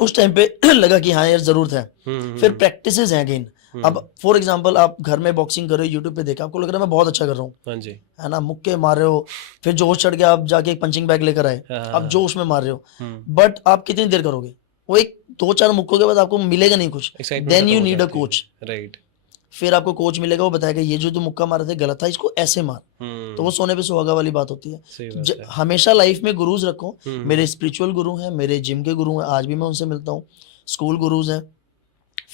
उस टाइम पे लगा कि हाँ यार ज़रूरत है। फिर हुँ। प्रैक्टिसेस हैं अगेन। अब हुँ। फॉर एग्जांपल आप घर में बॉक्सिंग कर रहे हो, यूट्यूब पे देखा, आपको लग रहा है मैं बहुत अच्छा कर रहा हूँ, हाँ जी। है ना? मुक्के मार रहे हो, फिर जोश चढ़ गया, आप जाके एक पंचिंग बैग लेकर आए, हाँ, हाँ, आप हाँ। जोश में मार रहे हो, हुँ। बट आप कितनी देर करोगे? वो एक 2-4 मुक्कों के बाद आपको मिलेगा नहीं कुछ। एक्साइटमेंट देन खत्म यू हो नीड अ जाती है। कोच। राइट। फिर आपको कोच मिलेगा, वो बताएगा ये जो तुम मुक्का मारे थे गलत था, इसको ऐसे मार। तो वो हुँ। सोने पे सुहागा वाली बात होती है। सही तो बात है। हमेशा लाइफ में गुरुज रखो। मेरे हुँ। स्पिरिचुअल गुरु हैं, मेरे जिम के गुरु हैं, आज भी मैं उनसे मिलता हूँ। स्कूल गुरुज हैं,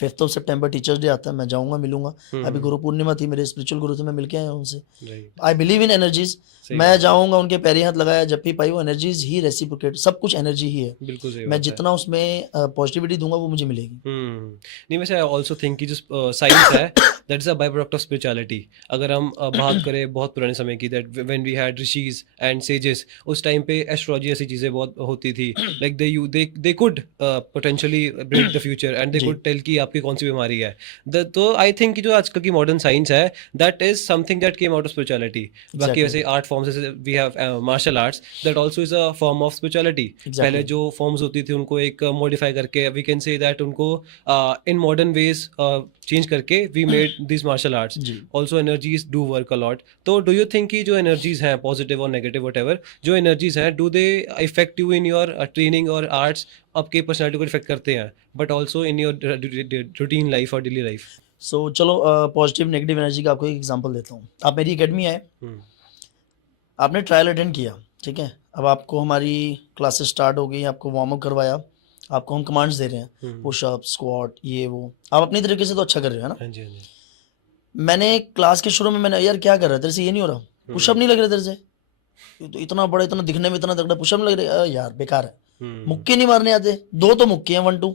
5th of September teachers day आता है, मैं जाऊँगा, मिलूँगा। अभी हुँ। गुरु पूर्णिमा थी, मेरे स्पिरिचुअल गुरु थे, मैं मिल के आया हूँ उनसे। Right. I believe in energies. सही मैं बात है। जाऊँगा, उनके पैरी हाथ लगाया, जब भी पाई वो एनर्जीज़ ही रेसिप्रोकेट, सब कुछ एनर्जी ही है। बिल्कुल सही मैं बात है। जितना उसमें पॉजिटिविटी दूँगा वो मुझे मिलेगी। हुँ। नहीं, वैसे आई ऑल्सो थिंक कि जो साइंस है that is a byproduct of spirituality. अगर हम बात करें बहुत पुराने समय की, that when we had rishis and sages, उस टाइम पे एस्ट्रोलॉजी ऐसी चीज़ें बहुत होती थी। Like they could potentially predict the future and they जी, कुड टेल कि आपकी कौन-सी बीमारी है। द तो आई थिंक कि जो आजकल की मॉडर्न साइंस है that is something that came out of spirituality. बाकी एग्ज़ैक्टली, वैसे आर्ट फॉर्म्स जैसे we have martial arts, that also is a form of spirituality. पहले एग्ज़ैक्टली, जो फॉर्म्स होती थी उनको एक मॉडिफाई करके वी कैन से दैट उनको इन मॉडर्न वेज चेंज करके we made this martial arts. जी। Also energies do work a lot. तो डू यू थिंक कि जो एनर्जीज हैं पॉजिटिव और नेगेटिव वट एवर, जो एनर्जीज हैं do they affect you in your training और आर्ट्स, आपके पर्सनैलिटी को इफेक्ट करते हैं, but also in your routine life और डेली लाइफ? सो चलो पॉजिटिव नेगेटिव एनर्जी का आपको एक एग्जांपल देता हूँ। आप मेरी अकेडमी आए, हम्म। आपने ट्रायल अटेंड किया, ठीक है? अब आपको हमारी क्लासेस स्टार्ट हो गई, आपको वार्म अप करवाया, आपको हम कमांड्स दे रहे हैं, हम्म। पुशअप, स्क्वाट, ये वो। आप अपनी तरीके से तो अच्छा कर रहे हो, है ना? हाँ जी, हाँ जी। मैंने क्लास के शुरू में, मैंने यार क्या कर रहा है तेरे से, ये नहीं हो रहा, पुशअप हम्म। नहीं लग रहे तेरे से, ये तो इतना बड़ा, इतना दिखने में इतना तगड़ा, पुशअप लग रहे यार बेकार है, हम्म। मुक्के नहीं मारने आते, 2 तो मुक्के हैं, 1 2।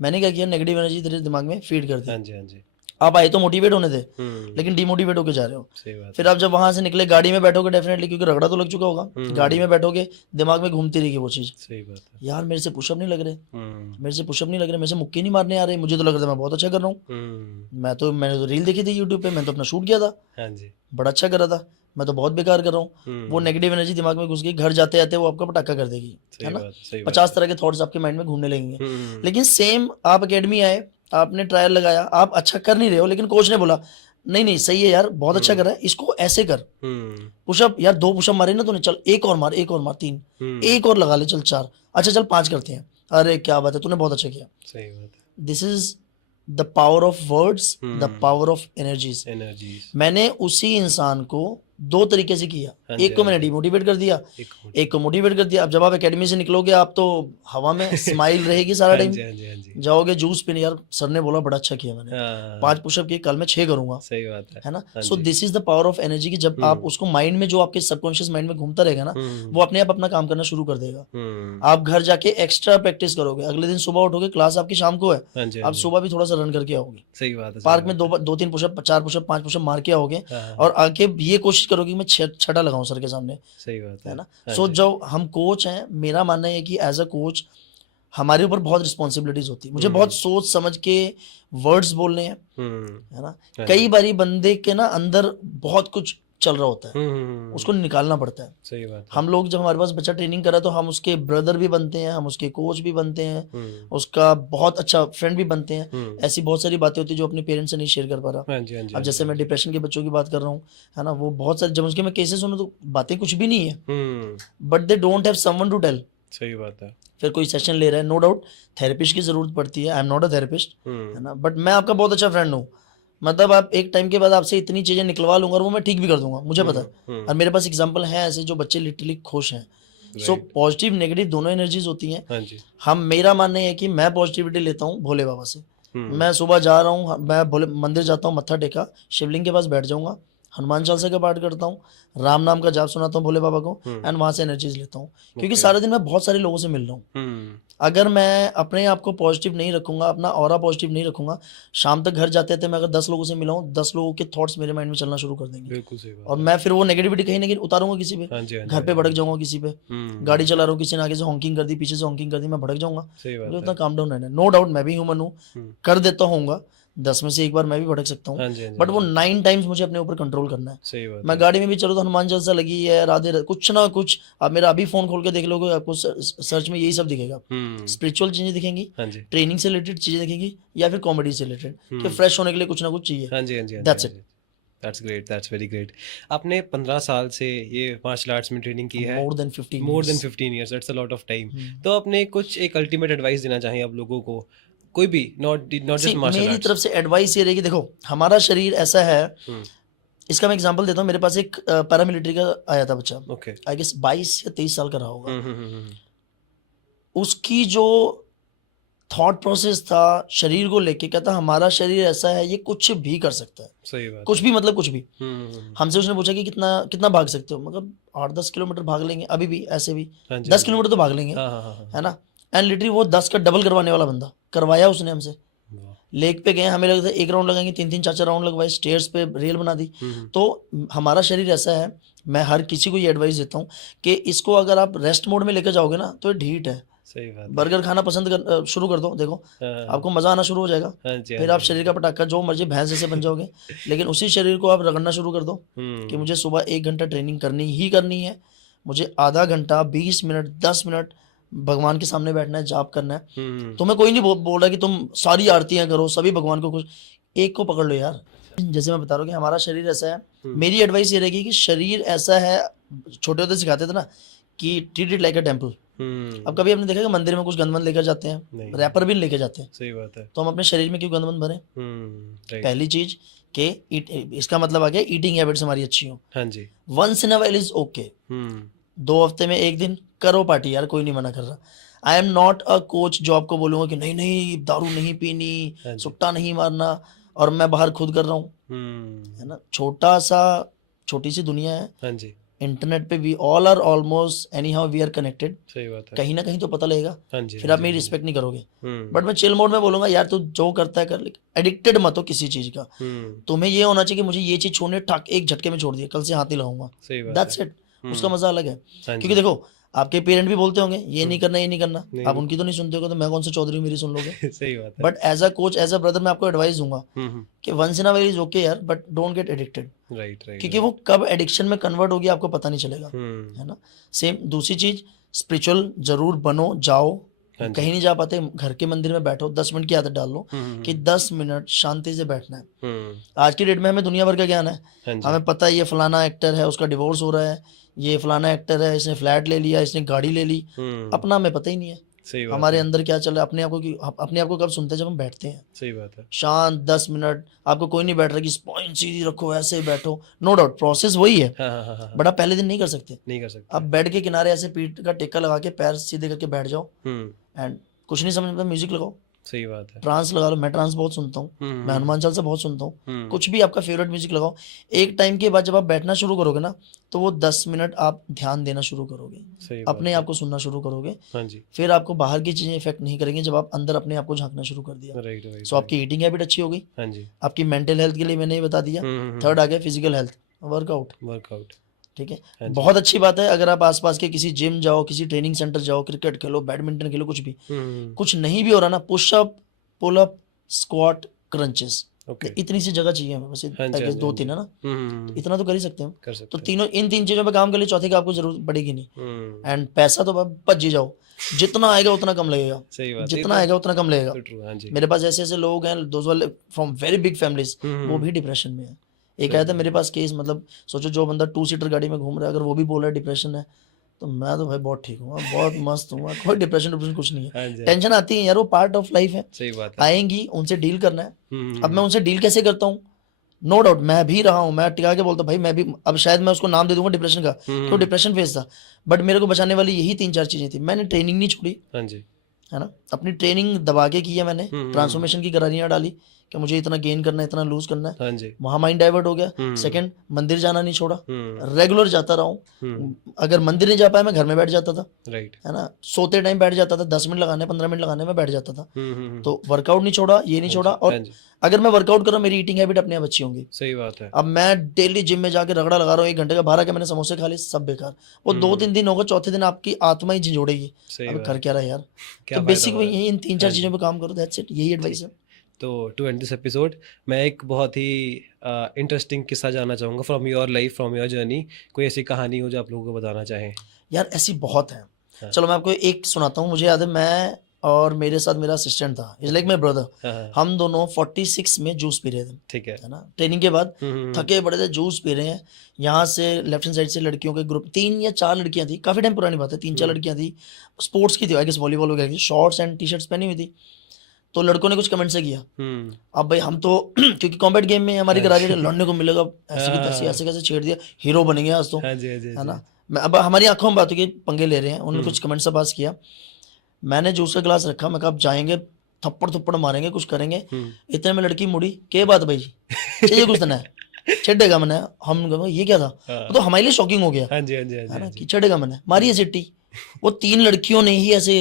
मैंने क्या किया, नेगेटिव एनर्जी तेरे दिमाग में फीड कर दी। हाँ जी, हाँ जी। आप आए तो मोटिवेट होने थे, हम्म, लेकिन डिमोटिवेट होके जा रहे हो। सही बात फिर है। आप जब वहां से निकले, गाड़ी में बैठोगे डेफिनेटली, क्योंकि रगड़ा तो लग चुका होगा, गाड़ी में बैठोगे, दिमाग में घूमती रहेगी वो चीज़, सही बात है। यार मेरे से पुशअप नहीं लग रहे, हम्म, मेरे से पुशअप नहीं लग रहे, मेरे से मुक्के नहीं मारने आ रहे, मुझे तो लग रहा था मैं बहुत अच्छा कर रहा हूँ। मैंने तो रील देखी थी यूट्यूब पे, मैंने तो अपना शूट किया था, हाँ जी। बड़ा अच्छा कर रहा था, मैं तो बहुत बेकार कर रहा हूँ। वो हम्म, नेगेटिव एनर्जी दिमाग में घुस गई, घर जाते जाते वो आपका पटाखा कर देगी, है सही ना। बात है, सही बात 50 है। तरह के थॉट्स आपके माइंड में घूमने लगेंगे। हम्म, लेकिन सेम आप एकेडमी आए, आपने ट्रायल लगाया, आप अच्छा कर नहीं रहे हो, लेकिन कोच ने बोला नहीं नहीं सही है यार, बहुत अच्छा कर रहा है, इसको ऐसे कर, हम्म, पुशअप यार 2 पुशअप मारे ना तूने, चल एक और मार, एक और मार, 3, हम्म, एक और लगा ले, चल 4, अच्छा चल 5 करते हैं, अरे क्या बात है, तूने बहुत अच्छा किया। सही बात है। This is the power of words, the hmm, power of energies. Energies. मैंने उसी इंसान को 2 तरीके से किया, हाँ जी, एक को हाँ मैंने जी। डिमोटिवेट कर दिया, एक एक को मोटिवेट। मोटिवेट कर दिया। अब जब आप एकेडमी से निकलोगे, आप तो हवा में स्माइल रहेगी सारा हाँ टाइम, जी, हाँ जी, हाँ जी। जाओगे जूस पीने, यार सर ने बोला बड़ा अच्छा किया मैंने, 5 हाँ, पुशअप किए, कल मैं 6 करूंगा, सही बात है। है ना। हाँ सो जी। This is the power of energy, कि जब आप हम्म, उसको माइंड में, जो आपके सबकॉन्शियस माइंड में घूमता रहेगा ना, हम्म, वो अपने आप अपना काम करना शुरू कर देगा। हम्म, आप घर जाके एक्स्ट्रा प्रैक्टिस करोगे, अगले दिन सुबह उठोगे, क्लास आपकी शाम को है, हाँ जी, हाँ आप जी। सुबह भी थोड़ा सा रन करके आओगे, सही बात है, सही पार्क में बात है। 2-3 पुशअप, 4 पुशअप, 5 पुशअप मार के आओगे, हाँ, हाँ, और हाँ, आके ये कोशिश करोगे कि मैं छठा लगाऊं सर के सामने, सही बात है है। ना। हाँ सो जी। जो हम कोच हैं, मेरा मानना है कि एज अ कोच हमारे ऊपर बहुत रिस्पॉन्सिबिलिटीज होती है, मुझे बहुत हम्म, सोच समझ के वर्ड्स बोलने हैं, हम्म, है ना। हाँ कई जी। बारी बंदे के ना अंदर बहुत कुछ चल रहा होता है, उसको निकालना पड़ता है। सही बात है। हम लोग जब हमारे पास बच्चा ट्रेनिंग कर रहा है, तो हम उसके ब्रदर भी बनते हैं, हम उसके कोच भी बनते हैं, हम्म, उसका बहुत अच्छा फ्रेंड भी बनते हैं। हम्म, ऐसी बहुत सारी बातें होती है जो अपने पेरेंट्स से नहीं शेयर कर पा रहा। हाँ जी, हाँ जी, अब हाँ जी, जैसे हाँ मैं जी। डिप्रेशन के बच्चों की बात कर रहा हूँ, है ना, वो बहुत सारे, जब उसके मैं केसेस सुनूं तो बातें कुछ भी नहीं है, hmm, but they don't have someone to tell. सही बात है। फिर कोई सेशन ले रहा है, नो डाउट थेरेपिस्ट की जरूरत पड़ती है, आई एम नॉट अ थेरेपिस्ट, है हम्म, ना, बट मैं आपका बहुत अच्छा फ्रेंड हूँ। मतलब आप एक टाइम के बाद आपसे इतनी चीजें निकलवा लूंगा, और वो मैं ठीक भी कर दूंगा, मुझे पता है। और मेरे पास एग्जाम्पल है ऐसे, जो बच्चे लिटरली खुश हैं। सो राइट। पॉजिटिव नेगेटिव दोनों एनर्जीज होती हैं। हाँ जी। हम, मेरा मानना है कि मैं पॉजिटिविटी लेता हूँ भोले बाबा से। हम्म, मैं सुबह जा रहा हूँ, मैं भोले मंदिर जाता हूँ, मत्था टेका, शिवलिंग के पास बैठ जाऊंगा, हनुमान चालीसा का पाठ करता हूँ, राम नाम का जाप सुनाता हूँ भोले बाबा को, हम्म, एंड वहां से एनर्जीज लेता हूँ, क्योंकि ओके। सारा दिन मैं बहुत सारे लोगों से मिल रहा हूँ। हम्म, अगर मैं अपने आप को पॉजिटिव नहीं रखूंगा, अपना ऑरा पॉजिटिव नहीं रखूंगा, शाम तक घर जाते थे मैं अगर 10 लोगों से मिला हूँ, 10 लोगों के थॉट्स मेरे माइंड में चलना शुरू कर देंगे, बिल्कुल सही और बात है। मैं फिर वो नेगेटिविटी कहीं ना कहीं उतारूंगा किसी पे, हाँ जी, हाँ जी, घर हाँ पे जी, भड़क हाँ जी। जाऊंगा किसी पे, गाड़ी हम्म, चला रहा हूँ, किसी ने आगे से हॉकिंग कर दी, पीछे से हॉकिंग कर दी, मैं भड़क जाऊंगा। सही मुझे बात उतना है। काम डाउन रहना है, नो डाउट मैं भी ह्यूमन हूँ, हम्म, कर देता हूँ, 10 में से एक बार मैं भी भड़क सकता हूँ, हाँ जी, हाँ जी, बट हाँ वो जी। 9 टाइम्स मुझे अपने ऊपर कंट्रोल करना है। सही बात मैं है। गाड़ी में भी चलूँ तो हनुमान चालीसा लगी है, कुछ ना कुछ, आप मेरा अभी फोन खोल के देख लोगे, आपको सर्च में यही सब दिखेगा, हम्म, स्पिरिचुअल चीजें दिखेंगी, हाँ जी। ट्रेनिंग से रिलेटेड चीजें दिखेंगी, या फिर कॉमेडी से रिलेटेड, कि हम्म, फ्रेश होने के लिए कुछ ना कुछ चाहिए। हाँ जी, हाँ जी, हाँ जी, दैट्स हाँ इट। जी। That's great, that's very great. आपने 15 साल से ये मार्शल आर्ट्स में ट्रेनिंग की है। मोर than 15 more than years. 15 years, that's a lot of time. तो आपने कुछ एक अल्टीमेट एडवाइस देना चाहें आप लोगों को, कोई भी, not not see just martial मेरी आर्ट्स। तरफ से एडवाइस ये रहेगी, देखो हमारा शरीर ऐसा है, हम्म, इसका मैं एग्जांपल देता हूँ। मेरे पास एक पैरामिलिट्री का आया था बच्चा, ओके। आई गेस 22 या 23 साल का रहा होगा। हम्म, हम्म, हम्म, उसकी जो थॉट प्रोसेस था शरीर को लेके, कहता हमारा शरीर ऐसा है, ये कुछ भी कर सकता है, सही बात कुछ है। भी मतलब कुछ भी। हम्म, हमसे उसने पूछा कि कितना कितना भाग सकते हो, मतलब 8-10 किलोमीटर भाग लेंगे अभी भी, ऐसे भी हाँ जी, हाँ 10 जी। किलोमीटर तो भाग लेंगे, हाँ, हाँ, हाँ, हाँ, है हाँ। ना। एंड लिटरली वो 10 का डबल करवाने वाला बंदा, करवाया उसने हमसे। वाह। लेक पे गए, हमें लगा था एक राउंड लगाएंगे, 3-3 4-4 राउंड लगवाए, स्टेयर्स पे रेल बना दी। हम्म, तो हमारा शरीर ऐसा है, मैं हर किसी को ये एडवाइस देता हूँ कि इसको अगर आप रेस्ट मोड में लेकर जाओगे ना, तो ये ढीठ है। सही बात है। बर्गर खाना शुरू कर दो, देखो हाँ, आपको मजा आना शुरू हो जाएगा, हाँ जी, हाँ फिर जी, आप हाँ शरीर जी। का पटाखा जो मर्जी भैंस जैसे बन जाओगे। लेकिन उसी शरीर को आप रगड़ना शुरू कर दो कि हम्म, मुझे सुबह 1 घंटा ट्रेनिंग करनी ही करनी है, मुझे आधा घंटा, 20 मिनट, 10 मिनट भगवान के सामने बैठना है, जाप करना है। हम्म, तुम्हें कोई नहीं बोल रहा कि तुम सारी आरतियां करो, सभी भगवान को खुश, एक को पकड़ लो यार। जैसे मैं बता रहा हूँ कि हमारा शरीर ऐसा है, हम्म, मेरी एडवाइस ये रहेगी कि शरीर ऐसा है, छोटे होते सिखाते थे ना कि treat it like a temple. अब कभी आपने देखा कि मंदिर में कुछ गंदमंद लेकर जाते हैं, नहीं, रैपर भी लेके जाते हैं, सही बात है। तो हम अपने शरीर में क्यों गंदमंद भरें। राइट। पहली चीज कि इसका मतलब आ गया ईटिंग हैबिट्स हमारी अच्छी हो, हाँ जी। Once in a while is okay, hmm, 2 हफ्ते में एक दिन करो पार्टी, यार कोई नहीं मना कर रहा। आई एम नॉट अ कोच जो आपको बोलूंगा कि नहीं नहीं दारू नहीं पीनी, हाँ जी। सुट्टा नहीं मारना, और मैं बाहर खुद कर रहा हूँ, है हम्म, ना। छोटा सा, छोटी सी दुनिया है, हाँ जी। इंटरनेट पे we all are almost anyhow we are connected, सही बात है। कहीं ना कहीं तो पता लगेगा, हाँ जी, फिर हाँ आप जी, मेरी हाँ जी। रिस्पेक्ट नहीं करोगे। हम्म बट मैं चिल मोड में बोलूंगा यार तू जो करता है कर, लेकिन एडिक्टेड मत हो किसी चीज का। तुम्हें ये होना चाहिए कि मुझे ये चीज छोड़नी है, ठाक एक झटके में छोड़ दिया, कल से हाथ नहीं लगाऊंगा, सही बात है। That's it. उसका मजा अलग है। हाँ क्योंकि जी। देखो आपके पेरेंट भी बोलते होंगे ये नहीं करना, ये नहीं करना, नहीं, आप उनकी तो नहीं सुनते होगे, तो मैं कौन सा चौधरी हूँ मेरी सुन लोगे। सही बात है। But as a coach, as a brother, मैं आपको एडवाइस दूंगा कि once in a very is okay यार, but don't get addicted. Right, right, क्योंकि वो कब एडिक्शन में कन्वर्ट होगी आपको पता नहीं चलेगा, हम्म है ना। सेम दूसरी चीज, स्पिरिचुअल जरूर बनो, जाओ, हाँ जी। कहीं नहीं जा पाते घर के मंदिर में बैठो, 10 मिनट की आदत डाल लो कि 10 मिनट शांति से बैठना है। हम्म आज की डेट में हमें दुनिया भर का ज्ञान है, हाँ जी। हमें पता है ये फलाना एक्टर है उसका डिवोर्स हो रहा है, ये फलाना एक्टर है इसने फ्लैट ले लिया, इसने गाड़ी ले ली, अपना हमें पता ही नहीं है सही बात हमारे है। अंदर क्या चल रहा है। अपने आप को कब सुनते हैं, जब हम बैठते हैं सही बात है। शांत 10 मिनट। आपको कोई नहीं बैठ रहा कि स्पाइन सीधी रखो ऐसे ही बैठो, नो डाउट प्रोसेस वही है, हाँ हाँ हाँ हाँ हाँ, बट आप पहले दिन नहीं कर सकते। नहीं कर सकते। आप बेड के किनारे ऐसे पीठ का टेक्का लगा के पैर सीधे करके बैठ जाओ हम्म एंड कुछ नहीं समझ में, म्यूजिक लगाओ, सही बात है। ट्रांस लगा लो। मैं ट्रांस बहुत सुनता हूँ, मैं हनुमान चालीसा बहुत सुनता हूँ, कुछ भी आपका फेवरेट म्यूजिक लगाओ। एक टाइम के बाद जब आप बैठना शुरू करोगे ना, तो वो 10 मिनट आप ध्यान देना शुरू करोगे, सही बात अपने है। आप को सुनना शुरू करोगे, हाँ जी। फिर आपको बाहर की चीजें इफेक्ट नहीं करेंगे जब आप अंदर अपने आप को झांकना शुरू कर दिया। राइट, राइट, सो आपकी ईटिंग हैबिट अच्छी हो गई, हाँ जी। आपकी मेंटल हेल्थ के लिए मैंने ये बता दिया। थर्ड आ गया फिजिकल हेल्थ, वर्कआउट, वर्कआउट। ठीक है। हाँ जी। बहुत अच्छी बात है अगर आप आसपास के किसी जिम जाओ, किसी ट्रेनिंग सेंटर जाओ, क्रिकेट खेलो, बैडमिंटन खेलो, कुछ भी, कुछ नहीं भी हो रहा ना, pushup, pull up, squat, crunches, okay. इतनी सी जगह चाहिए हमें बस, हाँ जी, हाँ जी, दो हाँ तीन जी। है ना, तो इतना तो कर ही सकते हैं हम। कर तो सकते हैं। तीनों, इन 3 चीजों पे काम कर लिए, चौथे की आपको जरूरत पड़ेगी नहीं। एंड पैसा तो भज ही जाओ, जितना आएगा उतना कम लगेगा, सही बात है। जितना आएगा उतना कम लगेगा। तो ट्रू। हाँ जी। मेरे पास ऐसे ऐसे लोग हैं, दोज वाले फ्रॉम वेरी बिग फैमिलीज, वो भी डिप्रेशन में है। एक आया था मेरे पास केस, मतलब सोचो जो बंदा 2 सीटर गाड़ी में घूम रहा है, अगर वो भी बोल रहा है डिप्रेशन है, तो मैं तो भाई बहुत ठीक हूँ, बहुत मस्त हूँ, कोई डिप्रेशन कुछ नहीं हाँ है। जी। टेंशन आती है यार, वो पार्ट ऑफ लाइफ है, सही बात है। आएंगी, उनसे डील करना है। अब मैं हम्म उनसे डील कैसे करता हूँ, नो डाउट मैं भी रहा हूँ, मैं टिका के बोलता हूँ भाई मैं भी, अब शायद मैं उसको नाम दे दूंगा डिप्रेशन का कि वो डिप्रेशन फेस था, बट मेरे को बचाने वाली यही 3-4 चीजें थी। मैंने ट्रेनिंग नहीं छोड़ी, हाँ जी। है ना, अपनी ट्रेनिंग दबा के की है मैंने, ट्रांसफॉर्मेशन की करारियाँ डाली कि मुझे इतना गेन करना है, इतना लूज करना है, हाँ जी। वहाँ माइंड डाइवर्ट हो गया। सेकंड, मंदिर जाना नहीं छोड़ा, रेगुलर जाता रहा हूँ। अगर मंदिर नहीं जा पाया मैं घर में बैठ जाता था, राइट। है ना, सोते टाइम बैठ जाता था, 10 मिनट लगाने, 15 मिनट लगाने में बैठ जाता था। हम्म तो वर्कआउट नहीं छोड़ा, ये नहीं छोड़ा। हाँ और जी। अगर मैं वर्कआउट कर रहा हूँ, मेरी ईटिंग हैबिट अपने आप अच्छी होंगी। सही बात है। अब मैं डेली जिम में जाके रगड़ा लगा रहा हूँ, 1 घंटे का बाहर आके मैंने समोसे खा लिए, सब बेकार। वो 2-3 दिन होगा, चौथे दिन आपकी आत्मा ही झिझोड़ेगी, सही अब बात कर है। क्या रहा है यार। क्या तो फायदा बेसिक हो वही रहा है। यही, इन 3-4 हाँ चीजों जी। पे काम करो, दैट्स इट, यही एडवाइस है। तो टू एंड दिस एपिसोड, मैं एक बहुत ही इंटरेस्टिंग किस्सा जानना चाहूँगा from your life, from your journey. कोई ऐसी कहानी हो जो आप लोगों को बताना चाहें। यार ऐसी बहुत है, हाँ चलो मैं आपको एक सुनाता हूँ। मुझे याद है, मैं और मेरे साथ मेरा असिस्टेंट था, इज लाइक माई ब्रदर, हाँ हाँ, हम दोनों 46 में जूस पी रहे थे, ठीक है। है ना, ट्रेनिंग के बाद हम्म थके पड़े थे, जूस पी रहे हैं। यहाँ से लेफ्ट हैंड साइड से लड़कियों के ग्रुप, 3 या 4 लड़कियां थी, काफी टाइम पुरानी बात है, 3-4 लड़कियां थी, स्पोर्ट्स की थी, आई गेस वॉलीबॉल वगैरह की, शॉर्ट्स एंड टी शर्ट्स पहनी हुई थी। तो लड़कों ने कुछ कमेंट से किया, अब भाई हम तो क्योंकि कॉम्बैट गेम में हमारी हाँ करारी जी। लड़ने को मिलेगा, ऐसे की तैसे, हाँ ऐसे कैसे छेड़ दिया, हीरो बनेंगे आज तो, हाँ जी, हाँ जी, है हाँ ना। जी। मैं अब हमारी आंखों में बात हुई कि पंगे ले रहे हैं, उन्होंने कुछ कमेंट से पास किया, मैंने जूस का गिलास रखा, मैं कहा अब जाएंगे, थप्पड़ थप्पड़ मारेंगे, कुछ करेंगे। इतने में लड़की मुड़ी, के बात भाई जी, चाहिए कुछ देना है, छेड़ेगा मैंने, हम कहा, ये क्या था, वो तो हमारे लिए शॉकिंग हो गया, हाँ जी, हाँ जी, हाँ जी, है हाँ ना, जी। कि छेड़ेगा मैंने, मारी है सिट्टी। वो 3 लड़कियों ने ही ऐसे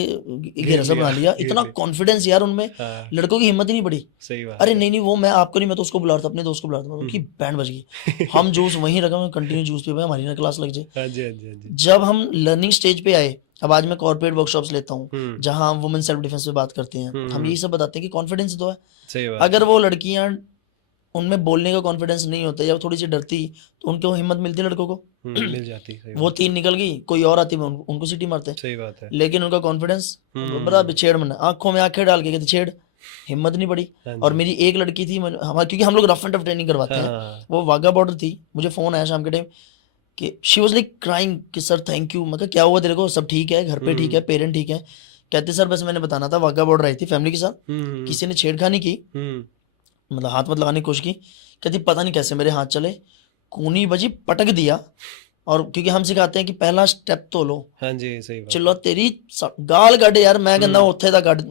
घेरा सा बना लिया, घेर इतना लिया। कॉन्फिडेंस यार उनमें, हाँ, लड़कों की हिम्मत ही नहीं पड़ी। सही बात अरे है। नहीं नहीं, वो मैं आपको नहीं, मैं तो उसको बुला रहा था, अपने दोस्त को बुला रहा था, उनकी बैंड बज गई। हम जूस वहीं रखा, कंटिन्यू जूस पी, हमारी ना क्लास लग जाए। हाँ जी, हाँ जी, हाँ जी। जब हम लर्निंग स्टेज पे आए, अब आज मैं कॉर्पोरेट वर्कशॉप्स लेता हूँ हम्म जहाँ हम वुमेन सेल्फ डिफेंस पे बात करते हैं, हम यही सब बताते हैं कि कॉन्फिडेंस तो है। सही बात अगर है। वो लड़कियां, उनमें बोलने का कॉन्फिडेंस नहीं होता या वो थोड़ी सी डरती, तो उनको हिम्मत मिलती लड़कों को। मिल जाती, सही वो बात है। 3 निकल गई, कोई और आती, मैं उनको सीटी मारते। सही बात है। लेकिन उनका कॉन्फिडेंस बड़ा, छेड़ मैंने आंखों में आंखें डाल के कहते छेड़, हिम्मत नहीं पड़ी। हाँ और जी। मेरी एक लड़की थी, हमारे क्योंकि हम लोग रफ एंड टफ ट्रेनिंग करवाते हैं, हाँ वो वाघा बॉर्डर थी, मुझे फोन आया शाम के टाइम कि शी वाज लाइक क्राइंग कि सर थैंक यू। मैं कहा क्या हुआ तेरे को, सब ठीक है, घर पे ठीक है, पेरेंट ठीक है। कहते सर बस मैंने बताना था, वाघा बॉर्डर आई थी फैमिली के साथ, किसी ने छेड़खानी की, मतलब हाथ मत लगाने की कोशिश की। कहती पता नहीं कैसे मेरे हाथ चले, कूनी बजी, पटक दिया। और क्योंकि हम सिखाते हैं कि पहला स्टेप तो लो, हाँ जी, सही बात चलो तेरी गाल ਕੱਢ यार, मैं कहना ਉੱਥੇ ਤਾਂ ਕੱਢ,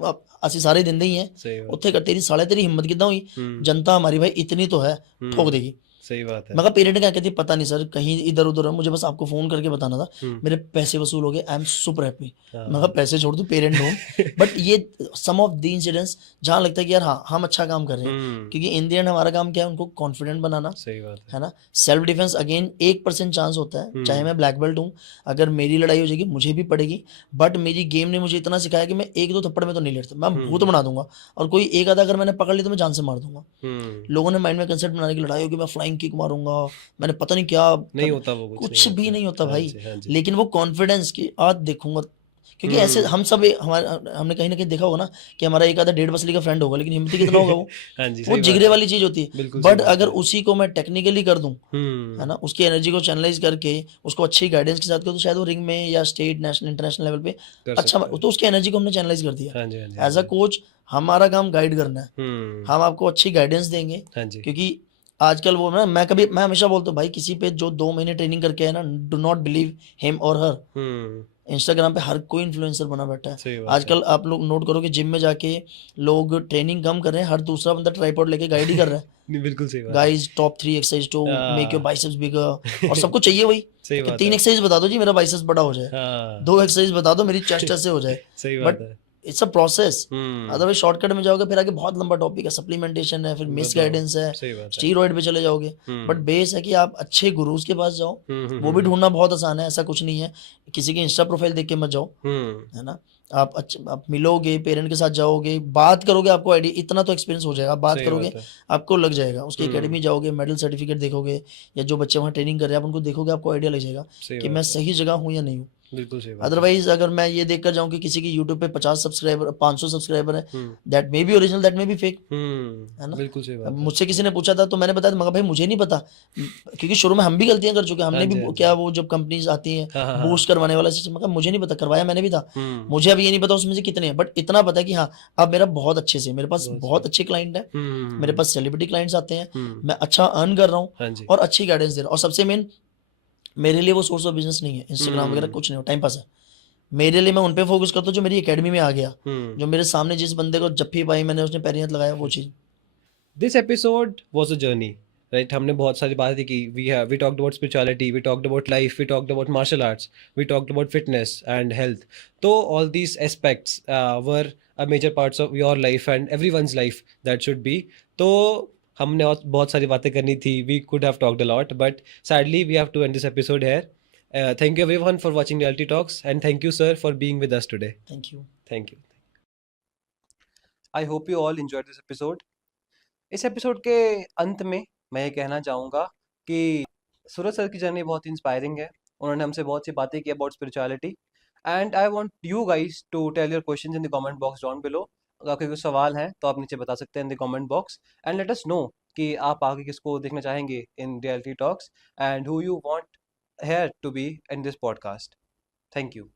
ਅਸੀਂ ਸਾਰੇ ਦਿੰਦੇ ਹੀ हैं, सही बात ਉੱਥੇ तेरी साले तेरी हिम्मत कितना हुई, जनता हमारी भाई इतनी तो है, ठोक देगी। सही बात है। मैं कहा पेरेंट क्या कहती पता नहीं सर, कहीं इधर उधर है, मुझे बस आपको फोन करके बताना था, हम्म। मेरे पैसे वसूल हो गए, आई एम सुपर हैप्पी। मैं कहा हाँ। पैसे छोड़ दो, पेरेंट ढूंढ। बट ये सम ऑफ द इंसिडेंट्स जहाँ लगता है कि यार हाँ हम अच्छा काम कर रहे हैं, हम्म। क्योंकि इन द एंड हमारा काम क्या है, उनको कॉन्फिडेंट बनाना, सही बात है। है ना। सेल्फ डिफेंस अगेन 1% चांस होता है, चाहे मैं ब्लैक बेल्ट हूँ, अगर मेरी लड़ाई हो जाएगी मुझे भी पड़ेगी, बट मेरी गेम ने मुझे इतना सिखाया कि मैं एक दो थप्पड़ में तो नहीं लेता, मैं भूत बना दूंगा, और कोई एक आधा अगर मैंने पकड़ लिया तो मैं जान से मार दूंगा। हम्म। लोगों ने माइंड में कंसेप्ट बनाने की लड़ाई होगी, मैं फ्लाइंग किक मारूंगा, मैंने पता नहीं क्या नहीं होता वो, कुछ नहीं कुछ भी होता। नहीं होता हाँ भाई। जी, हाँ जी। लेकिन वो कॉन्फिडेंस की आज देखूंगा, क्योंकि ऐसे हम्म। हम सब हमारे हमने कहीं ना कहीं देखा होगा ना कि हमारा एक आधा 1.5 बसली का फ्रेंड होगा, लेकिन हिम्मती कितना होगा वो। हाँ जी, वो सही बात जिगरे है। वाली चीज होती है। बिल्कुल सही बट बात अगर है। उसी को मैं टेक्निकली कर दूं, है हम्म। ना, उसकी एनर्जी को चैनलाइज करके उसको अच्छी गाइडेंस के साथ करो, तो शायद वो रिंग में या स्टेट नेशनल इंटरनेशनल लेवल पे कर अच्छा, सकता है। तो उसकी एनर्जी को हमने चैनलाइज कर दिया। हाँ जी, हाँ जी, हाँ एज अ जी। कोच हमारा काम गाइड करना है, हम्म। हम आपको अच्छी गाइडेंस देंगे। हाँ जी। क्योंकि आजकल वो ना, मैं हमेशा बोलता हूँ भाई, किसी पे जो 2 महीने ट्रेनिंग करके है ना, डू नॉट बिलीव हिम और हर। हम्म। इंस्टाग्राम पे हर कोई इन्फ्लुएंसर बना बैठा है। सही बात है। आजकल आप लोग नोट करोगे, जिम में जाके लोग ट्रेनिंग कम कर रहे हैं, हर दूसरा बंदा ट्राइपॉड लेके गाइड ही कर रहा है, नहीं, बिल्कुल सही बात है। Guys top 3 exercise to make your हाँ। बाइसेप्स बिगर, और सबको चाहिए वही सही कि बात तीन है। एक्सरसाइज बता दो जी मेरा बाइसेप्स बड़ा हो जाए, हाँ। 2 एक्सरसाइज बता दो मेरी चेस्ट ऐसे हो जाए। सही बात बट है। It's a process, hmm. Otherwise shortcut में जाओगे फिर आगे बहुत लंबा टॉपिक है, सप्लीमेंटेशन है, फिर मिस बताओ। गाइडेंस है, सही बात है। स्टीरॉयड पे चले जाओगे। But hmm. बेस है कि आप अच्छे गुरुज के पास जाओ, वो भी हम्म। ढूंढना बहुत आसान है, ऐसा कुछ नहीं है, किसी की इंस्टा प्रोफाइल देख के मत जाओ, हम्म। है ना। आप मिलोगे, पेरेंट के साथ जाओगे, बात करोगे, आपको आइडिया इतना तो एक्सपीरियंस हो जाएगा, आप बात सही करोगे बात है। आपको लग जाएगा, उसकी हम्म। एकेडमी जाओगे, मेडल सर्टिफिकेट देखोगे, या जो बच्चे वहाँ ट्रेनिंग कर रहे हैं आप उनको देखोगे, आपको आइडिया लग जाएगा सही कि मैं बात है। सही जगह हूँ या नहीं हूँ। बिल्कुल सही बात है। अदरवाइज अगर मैं ये देखकर जाऊं कि किसी की यूट्यूब पे 50 सब्सक्राइबर 500 सब्सक्राइबर है, hmm. That may be original, that may be fake, है ना। बिल्कुल सही अब बात है। मुझसे किसी ने पूछा था तो मैंने बताया, मगर भाई मुझे नहीं पता, क्योंकि शुरू में हम भी गलतियां कर चुके हैं, हाँ हमने भी जी, हाँ जी। क्या वो जब कंपनीज आती हैं हाँ, हाँ, हाँ। बूस्ट करवाने वाला सिस्टम, मगर मुझे नहीं पता, करवाया मैंने भी था। हम्म। मुझे अब ये नहीं पता उसमें से कितने हैं, बट इतना पता है कि हाँ अब मेरा बहुत अच्छे से, मेरे पास बहुत सही। बहुत अच्छे क्लाइंट है, मेरे हम्म। पास सेलिब्रिटी क्लाइंट्स आते हैं, हम्म। मैं अच्छा अर्न कर रहा हूँ, हाँ जी। और अच्छी गाइडेंस दे रहा हूँ, और सबसे मेन मेरे लिए वो सोर्स ऑफ बिजनेस नहीं है, इंस्टाग्राम वगैरह हम्म। कुछ नहीं हो, टाइम पास है मेरे लिए। मैं उन पे फोकस करता हूँ जो मेरी एकेडमी में आ गया, हम्म। जो मेरे सामने जिस बंदे को जप्फी पाई मैंने, उसने पैरी हाथ लगाया, वो चीज़। This episode was a journey, right. हमने बहुत सारी बातें की। We talked about spirituality, we talked about life, we talked about martial arts, we talked about fitness and health. तो all these aspects were a major parts of your life and everyone's life that should be. तो हमने और बहुत सारी बातें करनी थी। We could have talked a lot, but sadly we have to end this episode here. Thank you everyone for watching reality talks, and thank you sir for being with us today. Thank you. Thank you. I hope you all enjoyed this episode. इस एपिसोड के अंत में मैं ये कहना चाहूँगा कि सूरज सर की जर्नी बहुत इंस्पायरिंग है। उन्होंने हमसे बहुत सी बातें की about spirituality, and I want you guys to tell your questions in the comment box down below. अगर आपके कुछ सवाल हैं तो आप नीचे बता सकते हैं in the comment box, and let us know कि आप आगे किसको देखना चाहेंगे in reality talks, and who you want here to be in this podcast. Thank you.